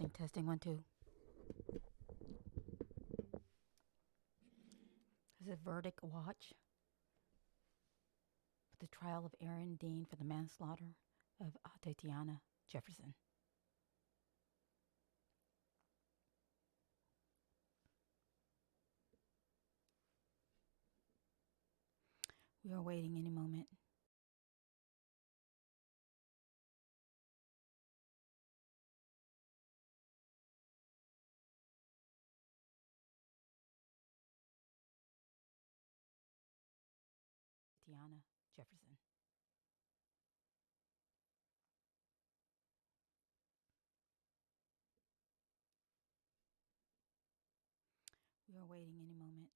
Testing, 1, 2. This is verdict watch for the trial of Aaron Dean for the manslaughter of Atatiana Jefferson. We are waiting any moment. Atatiana Jefferson. We are waiting any moment.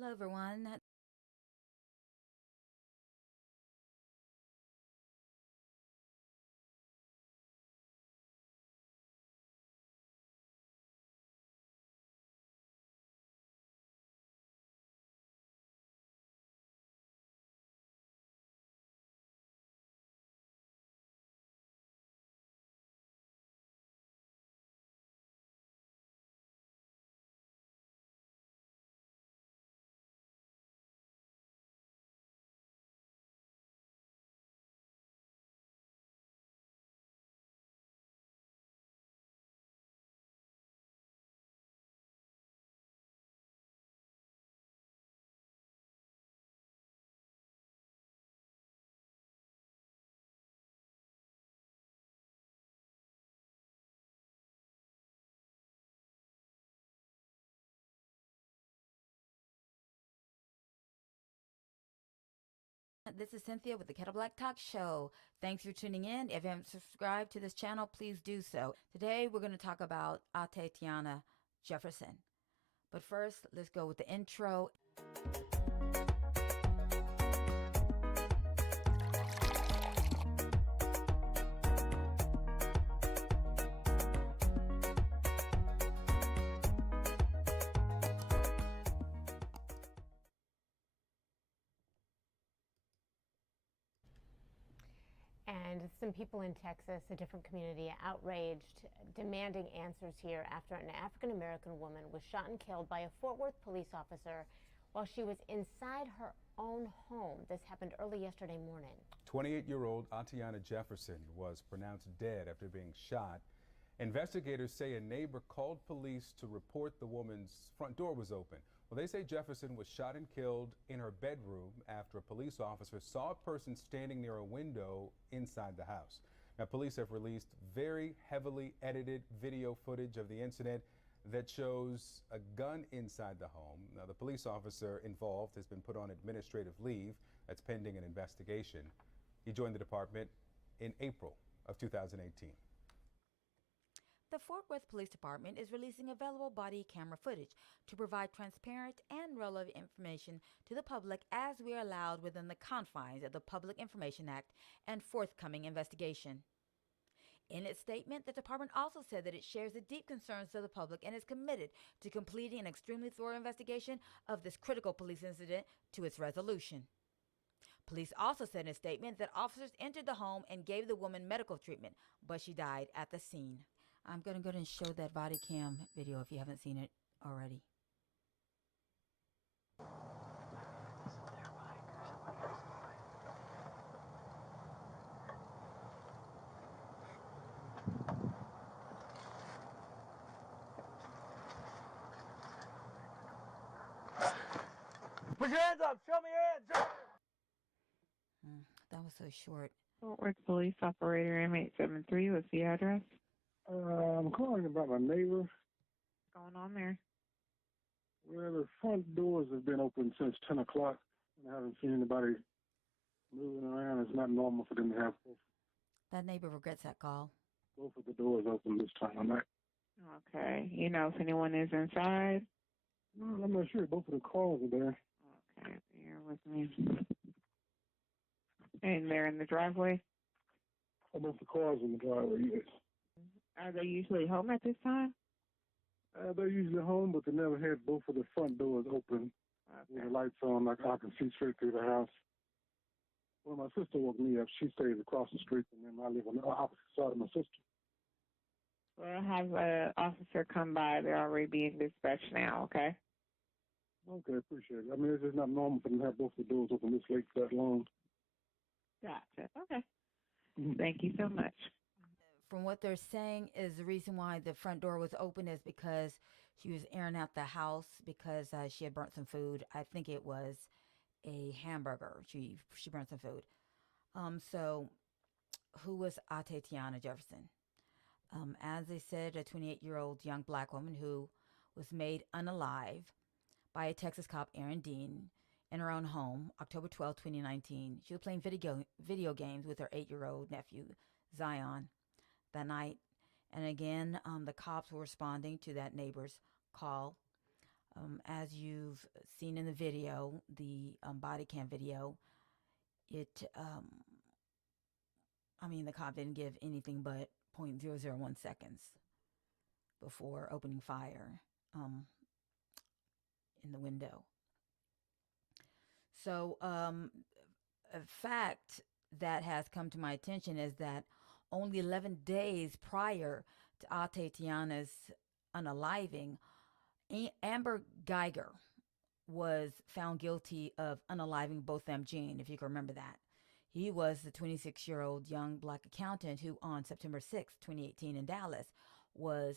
Hello, everyone. This is Cynthia with the Kettle Black Talk Show. Thanks for tuning in. If you haven't subscribed to this channel, please do so. Today, we're going to talk about Atatiana Jefferson. But first, let's go with the intro. And some people in Texas, a different community, outraged, demanding answers here after an African-American woman was shot and killed by a Fort Worth police officer while she was inside her own home. This happened early yesterday morning. 28-year-old Atatiana Jefferson was pronounced dead after being shot. Investigators say a neighbor called police to report the woman's front door was open. Well, they say Jefferson was shot and killed in her bedroom after a police officer saw a person standing near a window inside the house. Now, police have released very heavily edited video footage of the incident that shows a gun inside the home. Now, the police officer involved has been put on administrative leave. That's pending an investigation. He joined the department in April of 2018. The Fort Worth Police Department is releasing available body camera footage to provide transparent and relevant information to the public as we are allowed within the confines of the Public Information Act and forthcoming investigation. In its statement, the department also said that it shares the deep concerns of the public and is committed to completing an extremely thorough investigation of this critical police incident to its resolution. Police also said in a statement that officers entered the home and gave the woman medical treatment, but she died at the scene. I'm going to go ahead and show that body cam video if you haven't seen it already. Put your hands up! Show me your hands! That was so short. Fort Worth Police Operator M873, what's the address? I'm calling about my neighbor. What's going on there? Well, the front doors have been open since 10 o'clock, and I haven't seen anybody moving around. It's not normal for them to have That neighbor regrets that call. both of the doors open this time of night. Okay. You know if anyone is inside? No, I'm not sure. Both of the cars are there. Okay, bear with me. And they're in the driveway? Both the cars in the driveway, yes. Are they usually home at this time? They're usually home, but they never had both of the front doors open with the lights on, like I can see straight through the house. When my sister woke me up, she stays across the street, and then I live on the opposite side of my sister. Well, have an officer come by. They're already being dispatched now, okay? Okay, appreciate it. I mean, it's just not normal for them to have both the doors open this late for that long. Gotcha. Okay. Mhm. Thank you so much. From what they're saying is the reason why the front door was open is because she was airing out the house because she had burnt some food. I think it was a hamburger. She burnt some food. So who was Atatiana Jefferson? As they said, a 28-year-old young black woman who was made unalive by a Texas cop, Aaron Dean, in her own home, October 12, 2019. She was playing video games with her 8-year-old nephew, Zion, that night. And again, the cops were responding to that neighbor's call. As you've seen in the video, the body cam video, it, the cop didn't give anything but 0.001 seconds before opening fire in the window. So, a fact that has come to my attention is that only 11 days prior to Atatiana's unaliving, Amber Geiger was found guilty of unaliving Botham Jean, if you can remember that. He was the 26-year-old young black accountant who on September 6, 2018 in Dallas was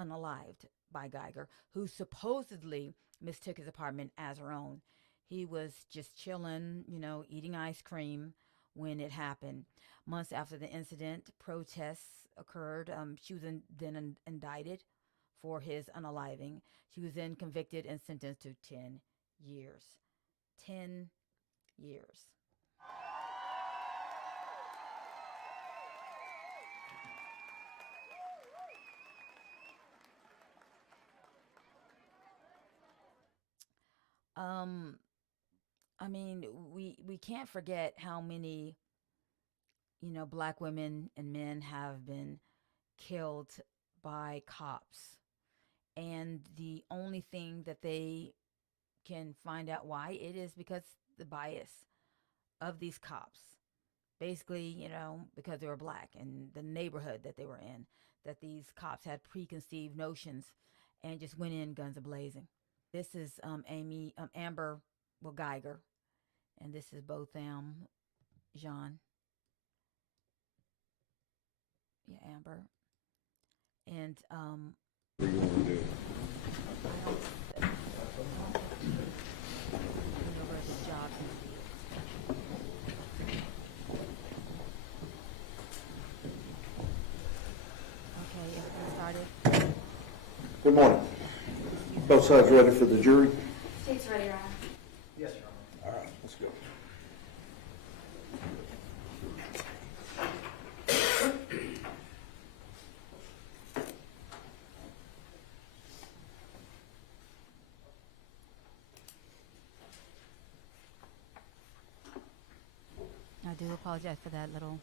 unalived by Geiger, who supposedly mistook his apartment as her own. He was just chilling, eating ice cream when it happened. Months after the incident, protests occurred. She was then indicted for his unaliving. She was then convicted and sentenced to 10 years. 10 years. We can't forget how many, black women and men have been killed by cops. And the only thing that they can find out why it is because the bias of these cops. Basically, because they were black and the neighborhood that they were in, that these cops had preconceived notions and just went in guns a-blazing. This is Amber Geiger, and this is Botham Jean. Yeah, Amber. And What do you want to do? Okay, everything started. Good morning. Both sides ready for the jury? State's ready, Your Honor. Yes, Your Honor. All right, let's go. I do apologize for that little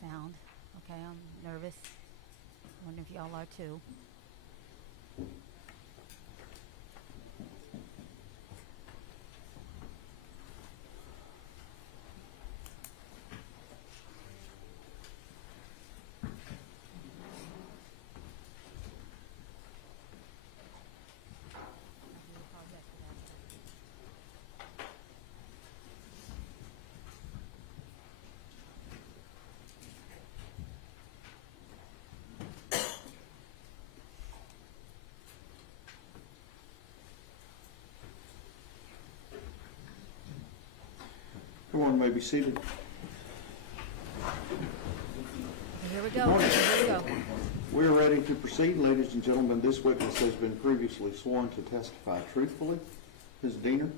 sound. Okay, I'm nervous. I wonder if y'all are too. Everyone may be seated. Here we go. Here we go. We are ready to proceed. Ladies and gentlemen, this witness has been previously sworn to testify truthfully. Ms. Diener?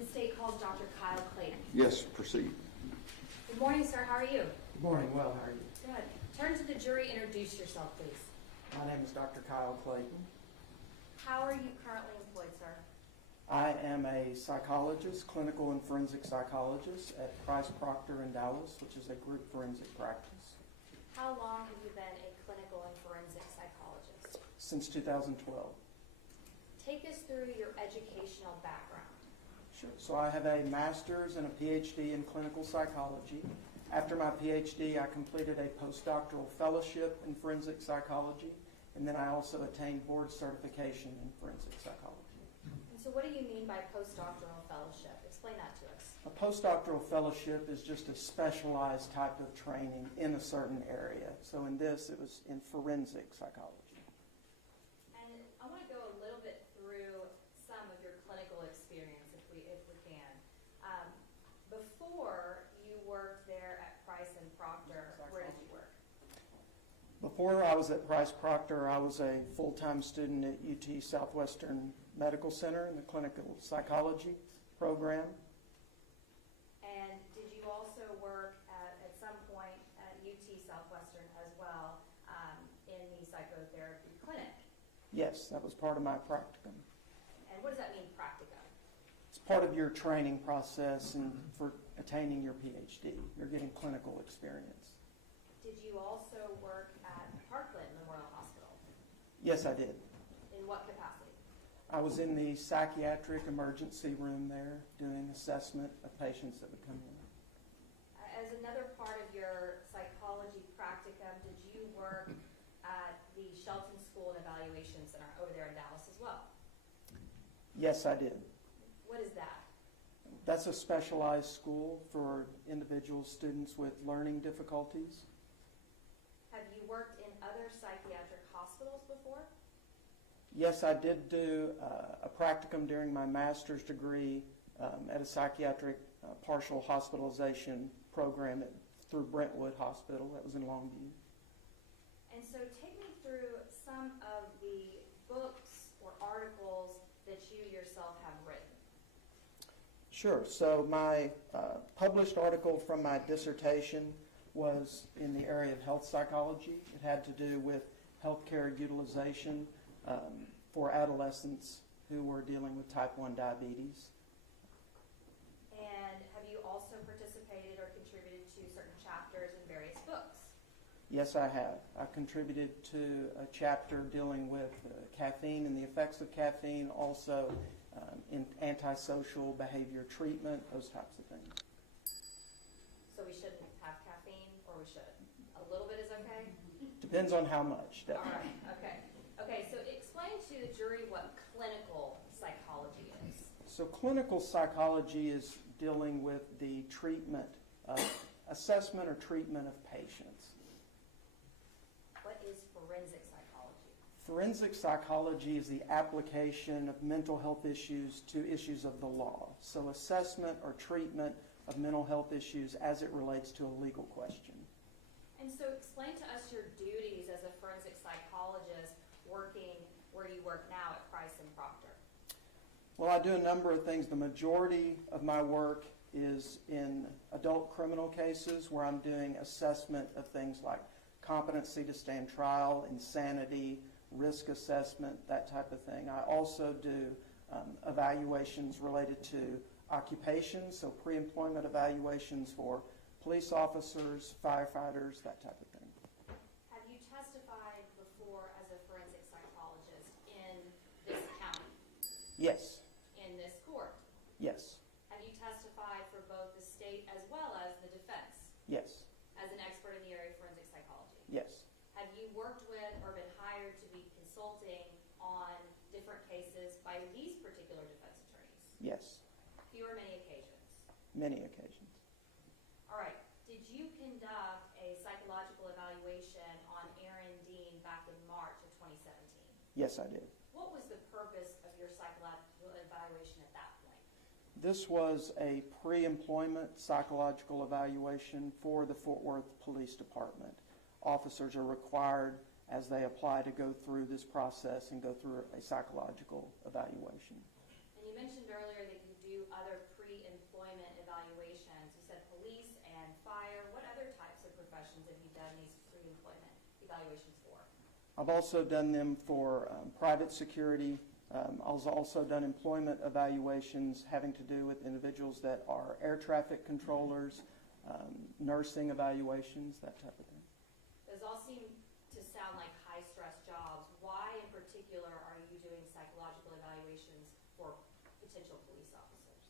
The state calls Dr. Kyle Clayton. Yes, proceed. Good morning, sir. How are you? Good morning. Well, how are you? Good. Turn to the jury. Introduce yourself, please. My name is Dr. Kyle Clayton. How are you currently employed, sir? I am a psychologist, clinical and forensic psychologist at Price Proctor in Dallas, which is a group forensic practice. How long have you been a clinical and forensic psychologist? Since 2012. Take us through your educational background. Sure. So I have a master's and a PhD in clinical psychology. After my PhD, I completed a postdoctoral fellowship in forensic psychology, and then I also attained board certification in forensic psychology. And so what do you mean by postdoctoral fellowship? Explain that to us. A postdoctoral fellowship is just a specialized type of training in a certain area. So in this, it was in forensic psychology. And I want to go a little bit through some of your clinical experience, if we can. Before you worked there at Price and Proctor, where did you work? Before I was at Price Proctor, I was a full-time student at UT Southwestern Medical Center in the clinical psychology program. And did you also work at some point at UT Southwestern as well in the psychotherapy clinic? Yes, that was part of my practicum. what does that mean, practicum? It's part of your training process and for attaining your PhD. You're getting clinical experience. Did you also work at Parkland Memorial Hospital? Yes, I did. In what capacity? I was in the psychiatric emergency room there doing assessment of patients that would come in. As another part of your psychology practicum, did you work at the Shelton School and Evaluation Center over there in Dallas as well? Yes, I did. What is that? That's a specialized school for individual students with learning difficulties. Have you worked in other psychiatric hospitals before? Yes, I did do a practicum during my master's degree at a psychiatric partial hospitalization program through Brentwood Hospital. That was in Longview. And so take me through some of the books or articles that you yourself have written. Sure. So my published article from my dissertation was in the area of health psychology. It had to do with healthcare utilization for adolescents who were dealing with type 1 diabetes. And have you also participated or contributed to certain chapters in various books? Yes, I have. I contributed to a chapter dealing with caffeine and the effects of caffeine, also in antisocial behavior treatment, those types of things. So we shouldn't have caffeine, or we should? A little bit is okay? Depends on how much. All right, okay. Okay, so explain to the jury what clinical psychology is. So clinical psychology is dealing with the treatment, assessment or treatment of patients. What is forensic psychology? Forensic psychology is the application of mental health issues to issues of the law. So assessment or treatment of mental health issues as it relates to a legal question. And so explain to us your duties as a forensic psychologist working where you work now at Price and Proctor. Well, I do a number of things. The majority of my work is in adult criminal cases where I'm doing assessment of things like competency to stand trial, insanity, risk assessment, that type of thing. I also do evaluations related to occupations, so pre-employment evaluations for police officers, firefighters, that type of thing. Have you testified before as a forensic psychologist in this county? Yes. In this court? Yes. Have you testified for both the state as well as the defense? Yes. As an expert in the area of forensic psychology? Yes. Have you worked with or been hired to be consulting on different cases by these particular defense attorneys? Yes. Few or many occasions? Many occasions. All right. Did you conduct a psychological evaluation on Aaron Dean back in March of 2017? Yes, I did. What was the purpose of your psychological evaluation at that point? This was a pre-employment psychological evaluation for the Fort Worth Police Department. Officers are required as they apply to go through this process and go through a psychological evaluation. And you mentioned earlier that you do other pre-employment evaluations. You said police and fire. What other types of professions have you done these pre-employment evaluations for? I've also done them for private security. I've also done employment evaluations having to do with individuals that are air traffic controllers, nursing evaluations, that type of thing. Those all seem to sound like high-stress jobs. Why in particular are you doing psychological evaluations for potential police officers?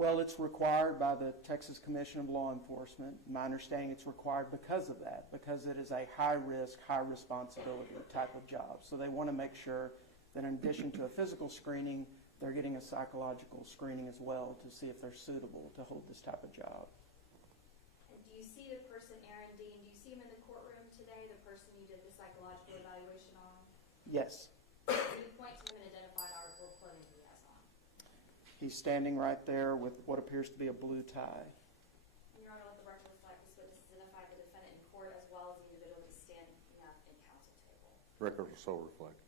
Well, it's required by the Texas Commission of Law Enforcement. My understanding it's required because of that, because it is a high-risk, high-responsibility type of job. So they want to make sure that in addition to a physical screening, they're getting a psychological screening as well to see if they're suitable to hold this type of job. And do you see the person, Aaron Dean, do you see him in the courtroom today, the person you did the psychological evaluation on? Yes. Can you point to him and identify an article of clothing he has on? He's standing right there with what appears to be a blue tie. And Your Honor, let the record reflect this witness identify the defendant in court as well as the individual who's standing up in counsel table. Record will so reflect.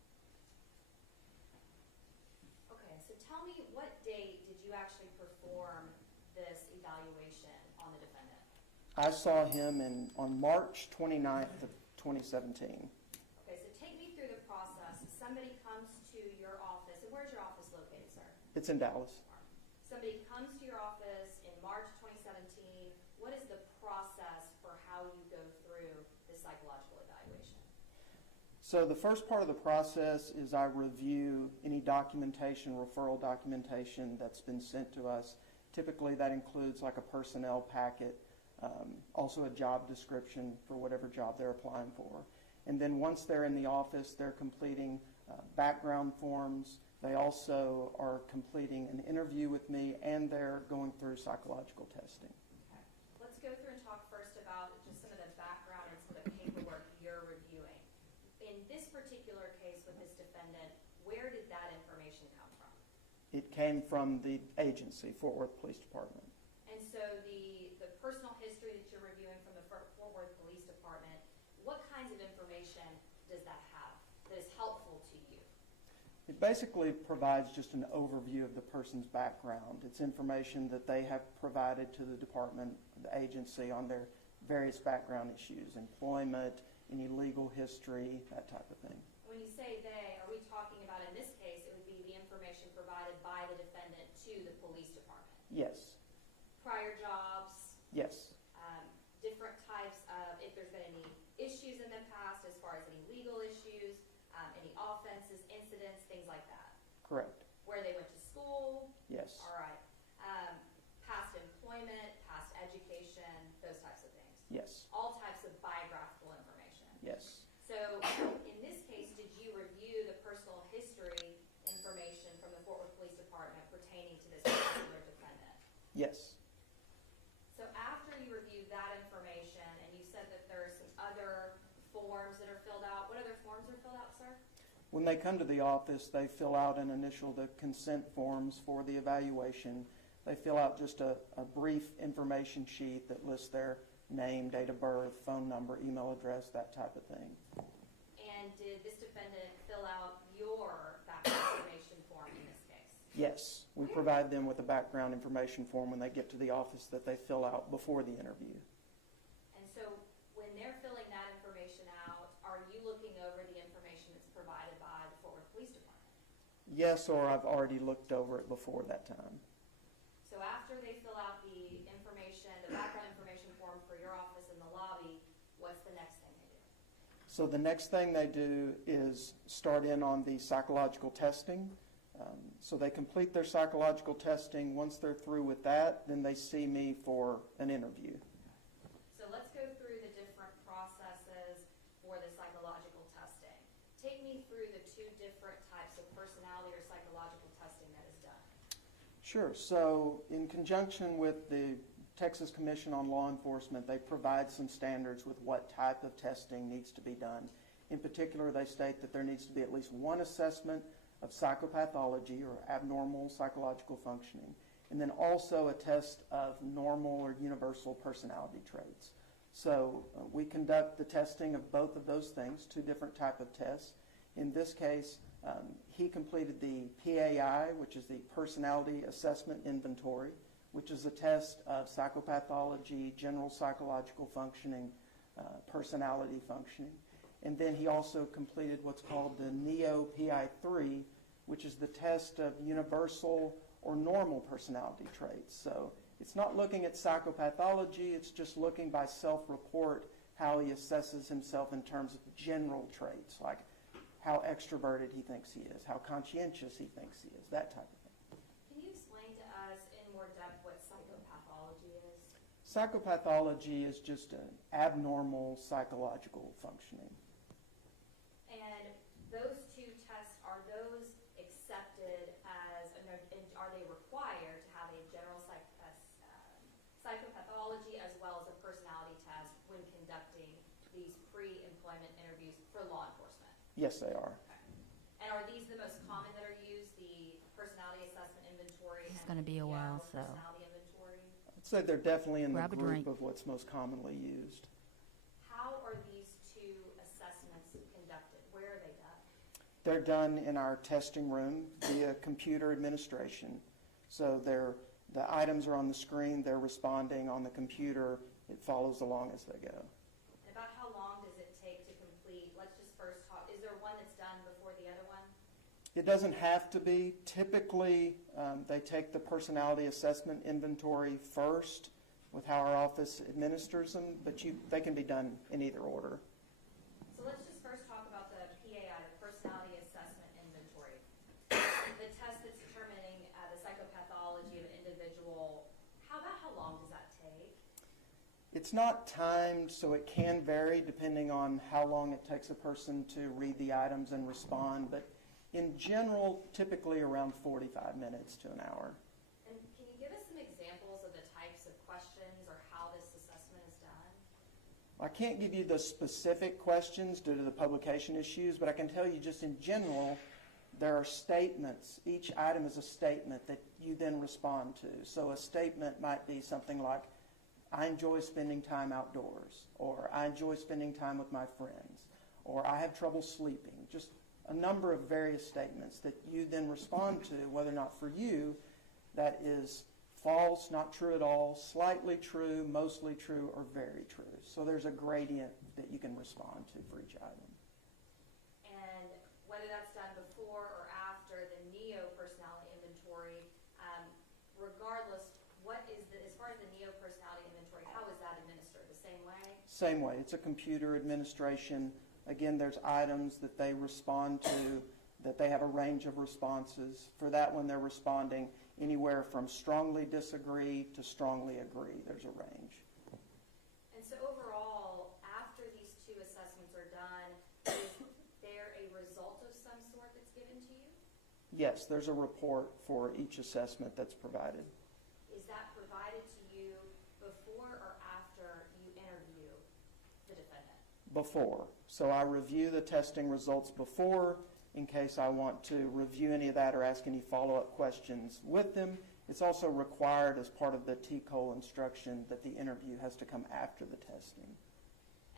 Okay, so tell me, what date did you actually perform this evaluation on the defendant? I saw him on March 29th of 2017. Okay, so take me through the process. Somebody comes to your office, and where's your office located? It's in Dallas. Somebody comes to your office in March 2017. What is the process for how you go through the psychological evaluation? So the first part of the process is I review any documentation, referral documentation that's been sent to us. Typically that includes like a personnel packet, also a job description for whatever job they're applying for. And then once they're in the office, they're completing background forms. They also are completing an interview with me, and they're going through psychological testing. Okay. Let's go through and talk first about just some of the background and some of the paperwork you're reviewing. In this particular case with this defendant, where did that information come from? It came from the agency, Fort Worth Police Department. And so the personal history that you're reviewing from the Fort Worth Police Department, what kinds of information does that have that is helpful to you? It basically provides just an overview of the person's background. It's information that they have provided to the department, the agency, on their various background issues, employment, any legal history, that type of thing. When you say they, are we talking about, in this case, it would be the information provided by the defendant to the police department? Yes. Prior jobs? Yes. Different types of, if there's been any issues in the past as far as any legal issues, any offenses, incidents, things like that? Correct. Where they went to school? Yes. All right. Past employment, past education, those types of things? Yes. All types of biographical information? Yes. So in this case, did you review the personal history information from the Fort Worth Police Department pertaining to this particular defendant? Yes. So after you reviewed that information, and you said that there are some other forms that are filled out, what other forms are filled out, sir? When they come to the office, they fill out the consent forms for the evaluation. They fill out just a brief information sheet that lists their name, date of birth, phone number, email address, that type of thing. And did this defendant fill out your background information form in this case? Yes. We provide them with a background information form when they get to the office that they fill out before the interview. And so when they're filling that information out, are you looking over the information that's provided by the Fort Worth Police Department? Yes, or I've already looked over it before that time. So after they fill out the information, the background information form for your office in the lobby, what's the next thing they do? So the next thing they do is start in on the psychological testing. So they complete their psychological testing. Once they're through with that, then they see me for an interview. So let's go through the different processes for the psychological testing. Take me through the two different types of personality or psychological testing that is done. Sure. So in conjunction with the Texas Commission on Law Enforcement, they provide some standards with what type of testing needs to be done. In particular, they state that there needs to be at least one assessment of psychopathology or abnormal psychological functioning, and then also a test of normal or universal personality traits. So we conduct the testing of both of those things, two different type of tests. In this case, he completed the PAI, which is the Personality Assessment Inventory, which is a test of psychopathology, general psychological functioning, personality functioning. And then he also completed what's called the NEO-PI3, which is the test of universal or normal personality traits. So it's not looking at psychopathology, it's just looking by self-report how he assesses himself in terms of general traits, like how extroverted he thinks he is, how conscientious he thinks he is, that type of thing. Can you explain to us in more depth what psychopathology is? Psychopathology is just an abnormal psychological functioning. And those two tests, are those accepted as, are they required to have a general psychopathology as well as a personality test when conducting these pre-employment interviews for law enforcement? Yes, they are. Okay. And are these the most common that are used, the personality assessment inventory? It's going to be a while, so. Personality inventory? I'd say they're definitely in the Grab a group drink. of what's most commonly used. How are these two assessments conducted? Where are they done? They're done in our testing room via computer administration. So the items are on the screen, they're responding on the computer, it follows along as they go. And about how long does it take to complete? Let's just first talk, is there one that's done before the other one? It doesn't have to be. Typically, they take the personality assessment inventory first with how our office administers them, but they can be done in either order. So let's just first talk about the PAI, the Personality Assessment Inventory. The test that's determining the psychopathology of an individual, how long does that take? It's not timed, so it can vary depending on how long it takes a person to read the items and respond, but in general, typically around 45 minutes to an hour. And can you give us some examples of the types of questions or how this assessment is done? I can't give you the specific questions due to the publication issues, but I can tell you just in general, there are statements. Each item is a statement that you then respond to. So a statement might be something like, I enjoy spending time outdoors, or I enjoy spending time with my friends, or I have trouble sleeping. Just a number of various statements that you then respond to, whether or not for you that is false, not true at all, slightly true, mostly true, or very true. So there's a gradient that you can respond to for each item. And whether that's done before or after the NEO personality inventory, regardless, as far as the NEO personality inventory, how is that administered? The same way? Same way. It's a computer administration. Again, there's items that they respond to, that they have a range of responses. For that one, they're responding anywhere from strongly disagree to strongly agree. There's a range. And so overall, after these two assessments are done, is there a result of some sort that's given to you? Yes, there's a report for each assessment that's provided. Is that provided to you before or after you interview the defendant? Before. So I review the testing results before in case I want to review any of that or ask any follow-up questions with them. It's also required as part of the TCOL instruction that the interview has to come after the testing.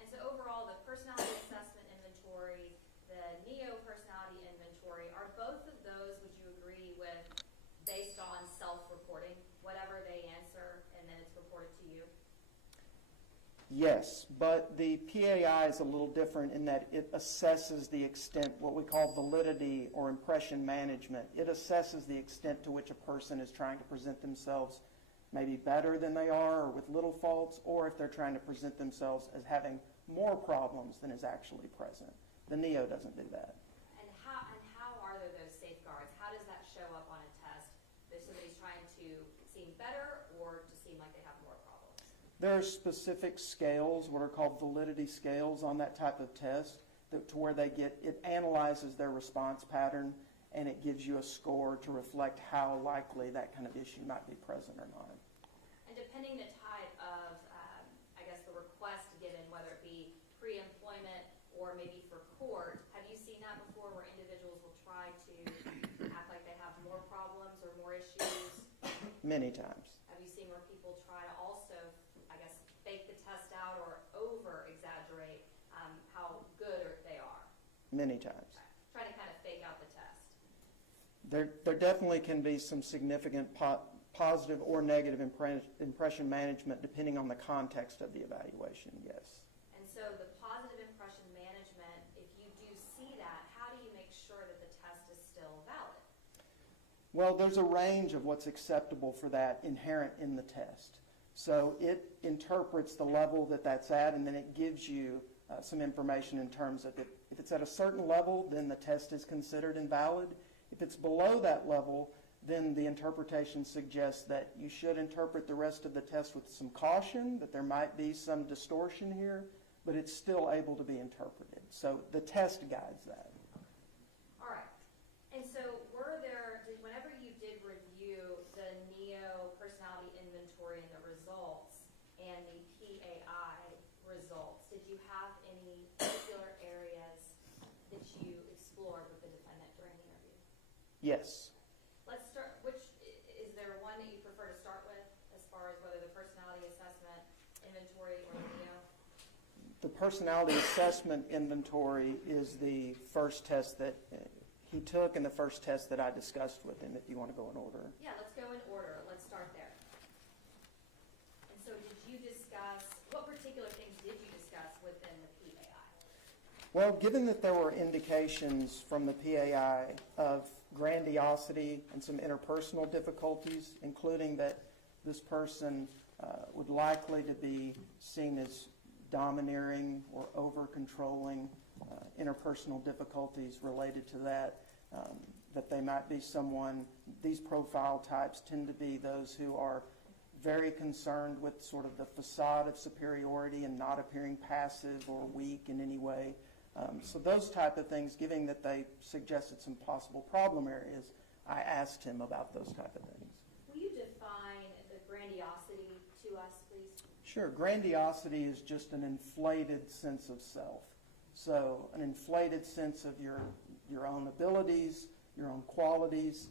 And so overall, the personality assessment inventory, the NEO personality inventory, are both of those, would you agree, with based on self-reporting, whatever they answer, and then it's reported to you? Yes, but the PAI is a little different in that it assesses the extent, what we call validity or impression management. It assesses the extent to which a person is trying to present themselves maybe better than they are or with little faults, or if they're trying to present themselves as having more problems than is actually present. The NEO doesn't do that. And how are there those safeguards? How does that show up on a test? If somebody's trying to seem better or to seem like they have more problems? There are specific scales, what are called validity scales on that type of test, to where it analyzes their response pattern and it gives you a score to reflect how likely that kind of issue might be present or not. And depending the type of, I guess, the request given, whether it be pre-employment or maybe for court, have you seen that before where individuals will try to act like they have more problems or more issues? Many times. Have you seen where people try to also, I guess, fake the test out or over-exaggerate how good they are? Many times. Try to kind of fake out the test. There definitely can be some significant positive or negative impression management depending on the context of the evaluation, yes. And so the positive impression management, if you do see that, how do you make sure that the test is still valid? Well, there's a range of what's acceptable for that inherent in the test. So it interprets the level that that's at, and then it gives you some information in terms of if it's at a certain level, then the test is considered invalid. If it's below that level, then the interpretation suggests that you should interpret the rest of the test with some caution, that there might be some distortion here, but it's still able to be interpreted. So the test guides that. All right. And so whenever you did review the NEO personality inventory and the results and the PAI results, did you have any particular areas that you explored with the defendant during the interview? Yes. Let's start, is there one that you prefer to start with as far as whether the personality assessment inventory or the NEO? The personality assessment inventory is the first test that he took and the first test that I discussed with him, if you want to go in order. Yeah, let's go in order. Let's start there. And so what particular things did you discuss within the PAI? Well, given that there were indications from the PAI of grandiosity and some interpersonal difficulties, including that this person would likely to be seen as domineering or over-controlling, interpersonal difficulties related to that, that they might be someone, these profile types tend to be those who are very concerned with sort of the facade of superiority and not appearing passive or weak in any way. So those type of things, given that they suggested some possible problem areas, I asked him about those type of things. Will you define the grandiosity to us, please? Sure. Grandiosity is just an inflated sense of self. So an inflated sense of your own abilities, your own qualities,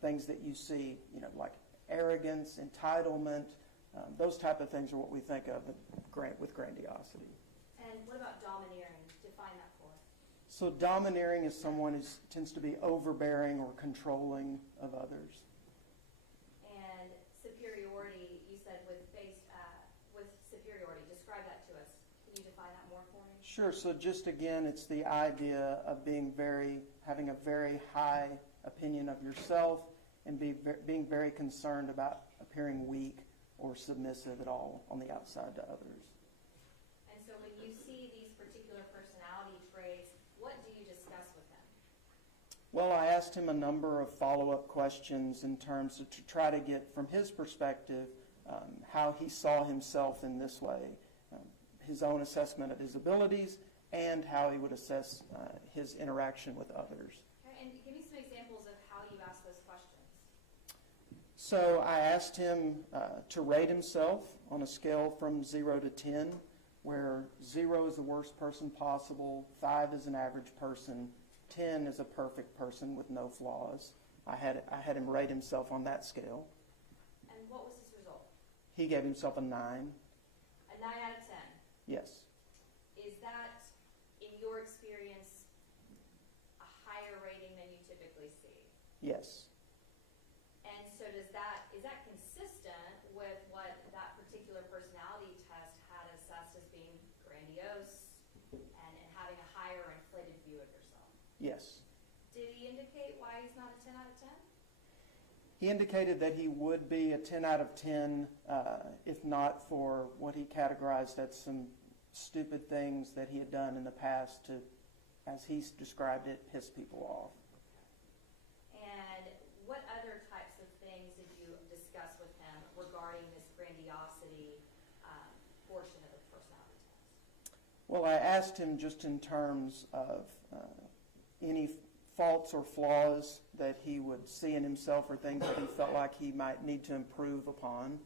things that you see, like arrogance, entitlement, those type of things are what we think of with grandiosity. And what about domineering? Define that for us. So domineering is someone who tends to be overbearing or controlling of others. And superiority, you said with superiority. Describe that to us. Can you define that more for me? Sure. So just again, it's the idea of having a very high opinion of yourself and being very concerned about appearing weak or submissive at all on the outside to others. And so when you see these particular personality traits, what do you discuss with him? Well, I asked him a number of follow-up questions in terms of to try to get from his perspective how he saw himself in this way, his own assessment of his abilities, and how he would assess his interaction with others. Okay, and give me some examples of how you asked those questions. So I asked him to rate himself on a scale from 0 to 10, where 0 is the worst person possible, 5 is an average person, 10 is a perfect person with no flaws. I had him rate himself on that scale. And what was his result? He gave himself a 9. A 9 out of 10? Yes. Is that, in your experience, a higher rating than you typically see? Yes. And so is that consistent with what that particular personality test had assessed as being grandiose and having a higher inflated view of yourself? Yes. Did he indicate why he's not a 10 out of 10? He indicated that he would be a 10 out of 10 if not for what he categorized as some stupid things that he had done in the past to, as he described it, piss people off. And what other types of things did you discuss with him regarding this grandiosity portion of the personality test? Well, I asked him just in terms of any faults or flaws that he would see in himself or things that he felt like he might need to improve upon.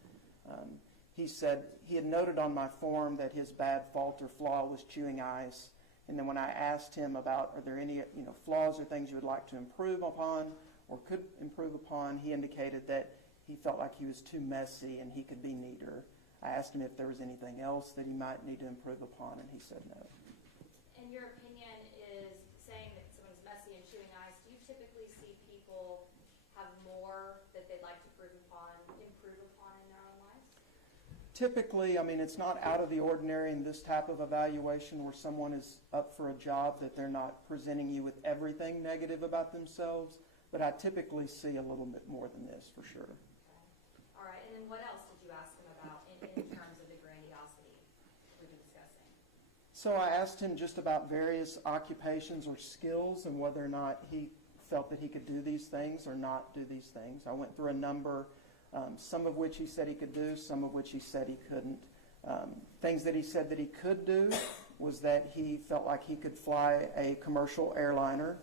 He said he had noted on my form that his bad fault or flaw was chewing ice. And then when I asked him about are there any flaws or things you would like to improve upon or could improve upon, he indicated that he felt like he was too messy and he could be neater. I asked him if there was anything else that he might need to improve upon, and he said no. And your opinion is saying that someone's messy and chewing ice. Do you typically see people have more that they'd like to improve upon in their own lives? Typically, it's not out of the ordinary in this type of evaluation where someone is up for a job that they're not presenting you with everything negative about themselves, but I typically see a little bit more than this for sure. Okay. All right, and then what else did you ask him about in terms of the grandiosity we've been discussing? So I asked him just about various occupations or skills and whether or not he felt that he could do these things or not do these things. I went through a number, some of which he said he could do, some of which he said he couldn't. Things that he said that he could do was that he felt like he could fly a commercial airliner.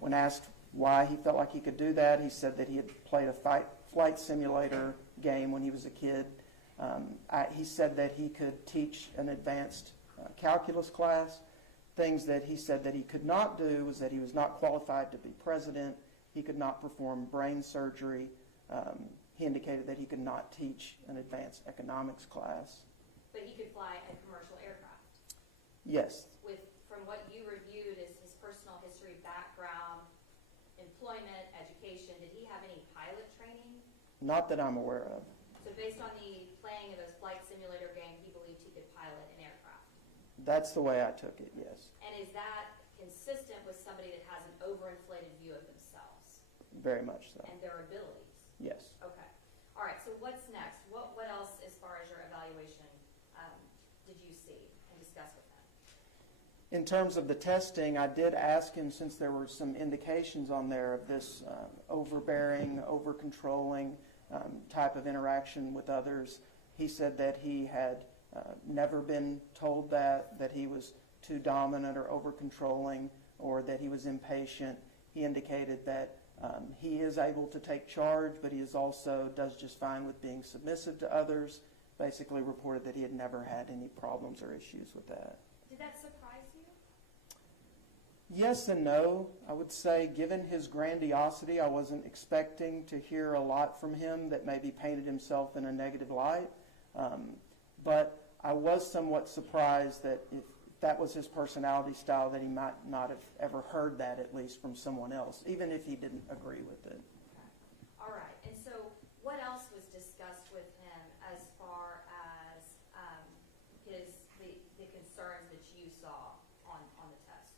When asked why he felt like he could do that, he said that he had played a flight simulator game when he was a kid. He said that he could teach an advanced calculus class. Things that he said that he could not do was that he was not qualified to be president. He could not perform brain surgery. He indicated that he could not teach an advanced economics class. But he could fly a commercial aircraft? Yes. From what you reviewed as his personal history, background, employment, education, did he have any pilot training? Not that I'm aware of. So based on the playing of those flight simulator game, he believed he could pilot an aircraft? That's the way I took it, yes. And And is that consistent with somebody that has an overinflated view of themselves Very much so. and their abilities? Yes. Okay. All right, so what's next? What else, as far as your evaluation, did you see and discuss with them? In terms of the testing, I did ask him, since there were some indications on there of this overbearing, over-controlling type of interaction with others, he said that he had never been told that he was too dominant or over-controlling, or that he was impatient. He indicated that he is able to take charge, but he is also does just fine with being submissive to others. Basically reported that he had never had any problems or issues with that. Did that surprise you? Yes and no. I would say, given his grandiosity, I wasn't expecting to hear a lot from him that maybe painted himself in a negative light. But I was somewhat surprised that if that was his personality style, that he might not have ever heard that, at least from someone else, even if he didn't agree with it. Okay. All right. And so what else was discussed with him as far as the concerns that you saw on the test?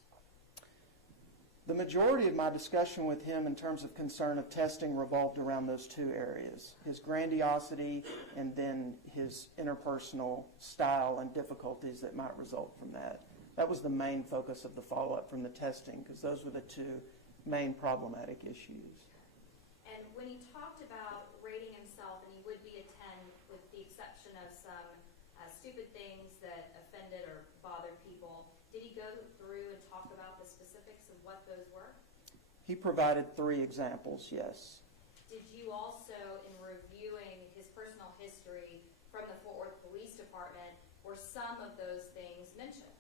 The majority of my discussion with him in terms of concern of testing revolved around those two areas: his grandiosity and then his interpersonal style and difficulties that might result from that. That was the main focus of the follow-up from the testing, because those were the two main problematic issues. And when he talked about rating himself, and he would be a 10 with the exception of some stupid things that offended or bothered people, did he go through and talk about the specifics of what those were? He provided 3 examples, yes. Did you also, in reviewing his personal history from the Fort Worth Police Department, were some of those things mentioned?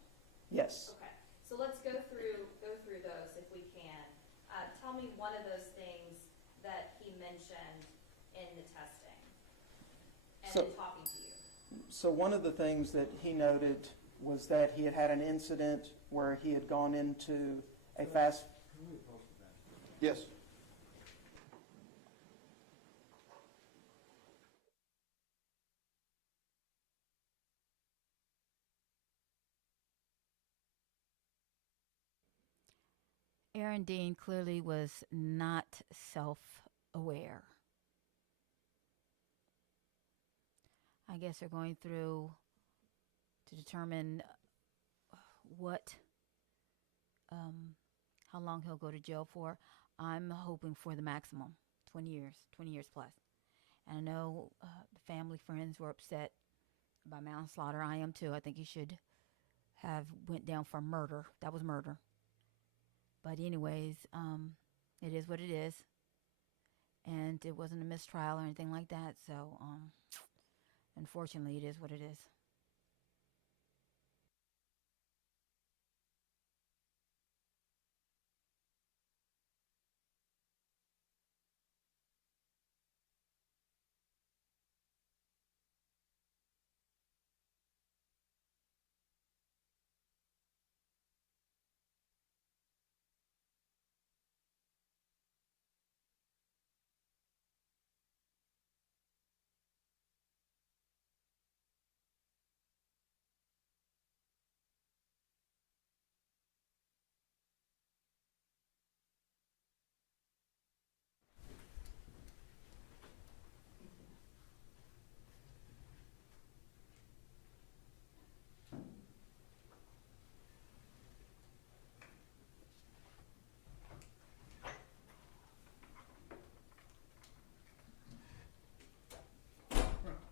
Yes. Okay, so let's go through those if we can. Tell me one of those things that he mentioned in the testing and in talking to you. So one of the things that he noted was that he had had an incident where he had gone into a fast... Yes. Aaron Dean clearly was not self-aware. I guess they're going through to determine how long he'll go to jail for. I'm hoping for the maximum, 20 years plus. And I know the family, friends were upset by manslaughter. I am too. I think he should have went down for murder. That was murder. But anyways, it is what it is. And it wasn't a mistrial or anything like that. So, unfortunately, it is what it is.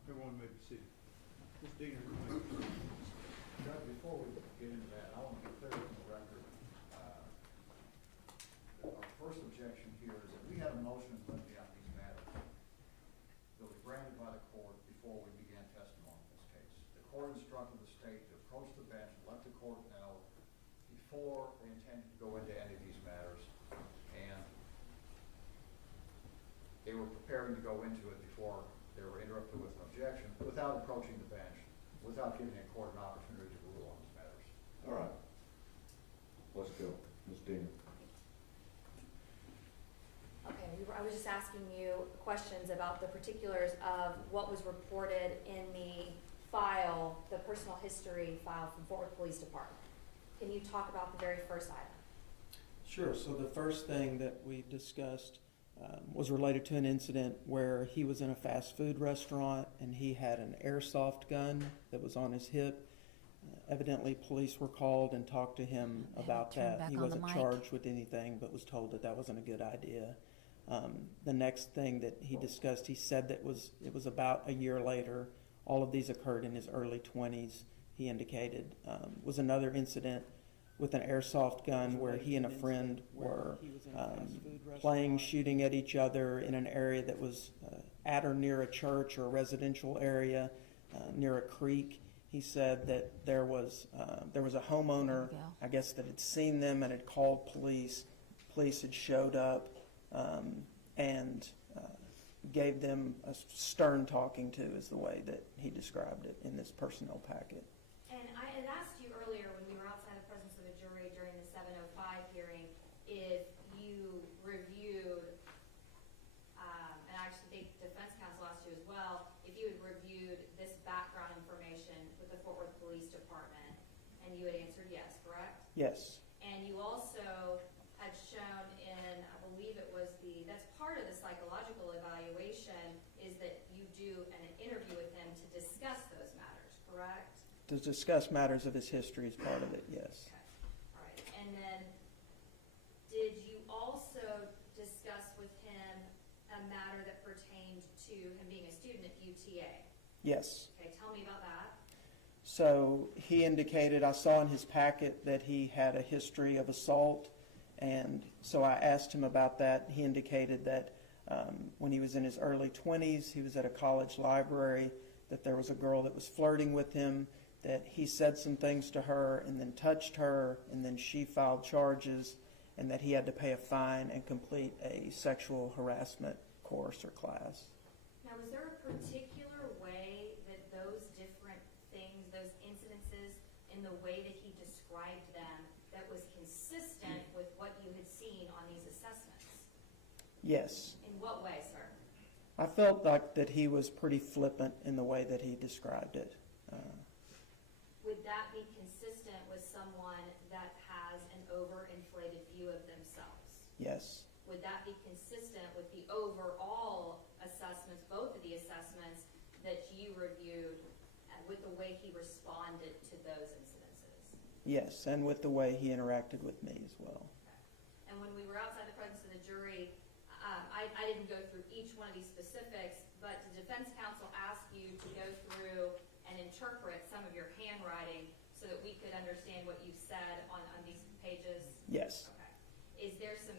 Everyone may be seated. Ms. Dean, Judge, before we get into that, I want to be clear on the record. Our first objection here is that we had a motion to limit on these matters that was granted by the court before we began testimony in this case. The court instructed the state to approach the bench and let the court know before they intended to go into any of these matters, and they were preparing to go into it before they were interrupted with an objection, without approaching the bench, without giving the court an opportunity to rule on these matters. All right. Let's go. Ms. Dean. Okay, I was just asking you questions about the particulars of what was reported in the file, the personal history file from Fort Worth Police Department. Can you talk about the very first item? Sure. So the first thing that we discussed was related to an incident where he was in a fast food restaurant and he had an airsoft gun that was on his hip. Evidently, police were called and talked to him about that. He wasn't charged with anything, but was told that that wasn't a good idea. The next thing that he discussed, he said that it was about a year later. All of these occurred in his early 20s. He indicated was another incident with an airsoft gun where he and a friend were playing, shooting at each other in an area that was at or near a church or a residential area near a creek. He said that there was a homeowner, I guess, that had seen them and had called police. Police had showed up and gave them a stern talking to, is the way that he described it in this personnel packet. And I had asked you earlier when we were outside the presence of a jury during the 705 hearing if you reviewed, and I actually think defense counsel asked you as well, if you had reviewed this background information with the Fort Worth Police Department, and you had answered yes, correct? Yes. And you also had shown in, I believe it was that's part of the psychological evaluation, is that you do an interview with him to discuss those matters, correct? To discuss matters of his history is part of it, yes. Okay. All right. And then did you also discuss with him a matter that pertained to him being a student at UTA? Yes. Okay, tell me about that. So he indicated, I saw in his packet that he had a history of assault, and so I asked him about that. He indicated that when he was in his early 20s, he was at a college library, that there was a girl that was flirting with him, that he said some things to her and then touched her, and then she filed charges, and that he had to pay a fine and complete a sexual harassment course or class. Now, was there a particular way that those different things, those incidences, in the way that he described them, that was consistent with what you had seen on these assessments? Yes. In what way, sir? I felt like that he was pretty flippant in the way that he described it. Would that be consistent with someone that has an overinflated view of themselves? Yes. Would that be consistent with the overall assessments, both of the assessments that you reviewed, with the way he responded to those incidences? Yes, and with the way he interacted with me as well. Okay. And when we were outside the presence of the jury, I didn't go through each one of these specifics, but did defense counsel ask you to go through and interpret some of your handwriting so that we could understand what you said on these pages? Yes. Okay. Is there some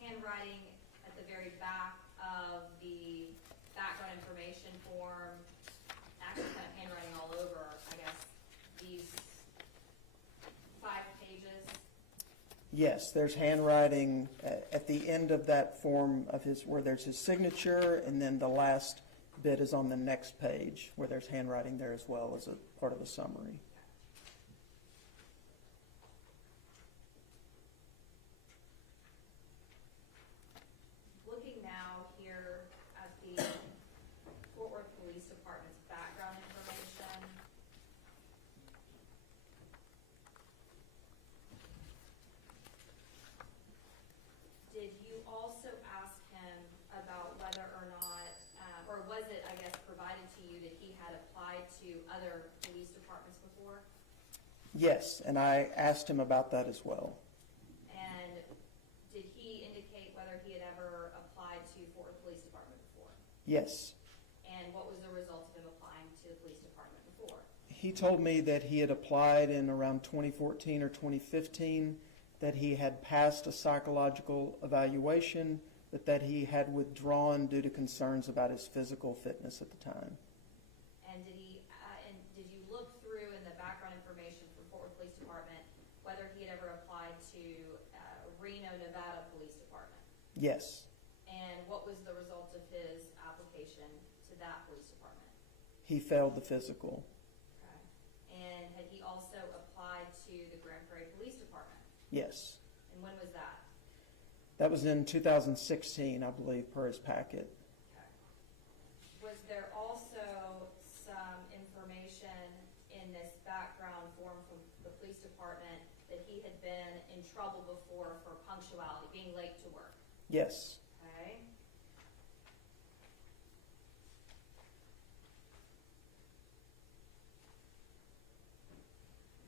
handwriting at the very back of the background information form? Actually, kind of handwriting all over, I guess, these 5 pages? Yes, there's handwriting at the end of that form of his, where there's his signature, and then the last bit is on the next page where there's handwriting there as well as a part of a summary. Looking now here at the Fort Worth Police Department's background information, did you also ask him about whether or not, or was it, I guess, provided to you that he had applied to other police departments before? Yes, and I asked him about that as well. And did he indicate whether he had ever applied to Fort Worth Police Department before? Yes. And what was the result of him applying to the police department before? He told me that he had applied in around 2014 or 2015, that he had passed a psychological evaluation, but that he had withdrawn due to concerns about his physical fitness at the time. And did you look through in the background information for Fort Worth Police Department whether he had ever applied to Reno, Nevada Police Department? Yes. And what was the result of his application to that police department? He failed the physical. Okay. And had he also applied to the Grand Prairie Police Department? Yes. And when was that? That was in 2016, I believe, per his packet. Okay. Was there also some information in this background form from the police department that he had been in trouble before for punctuality, being late to work. Yes. Okay.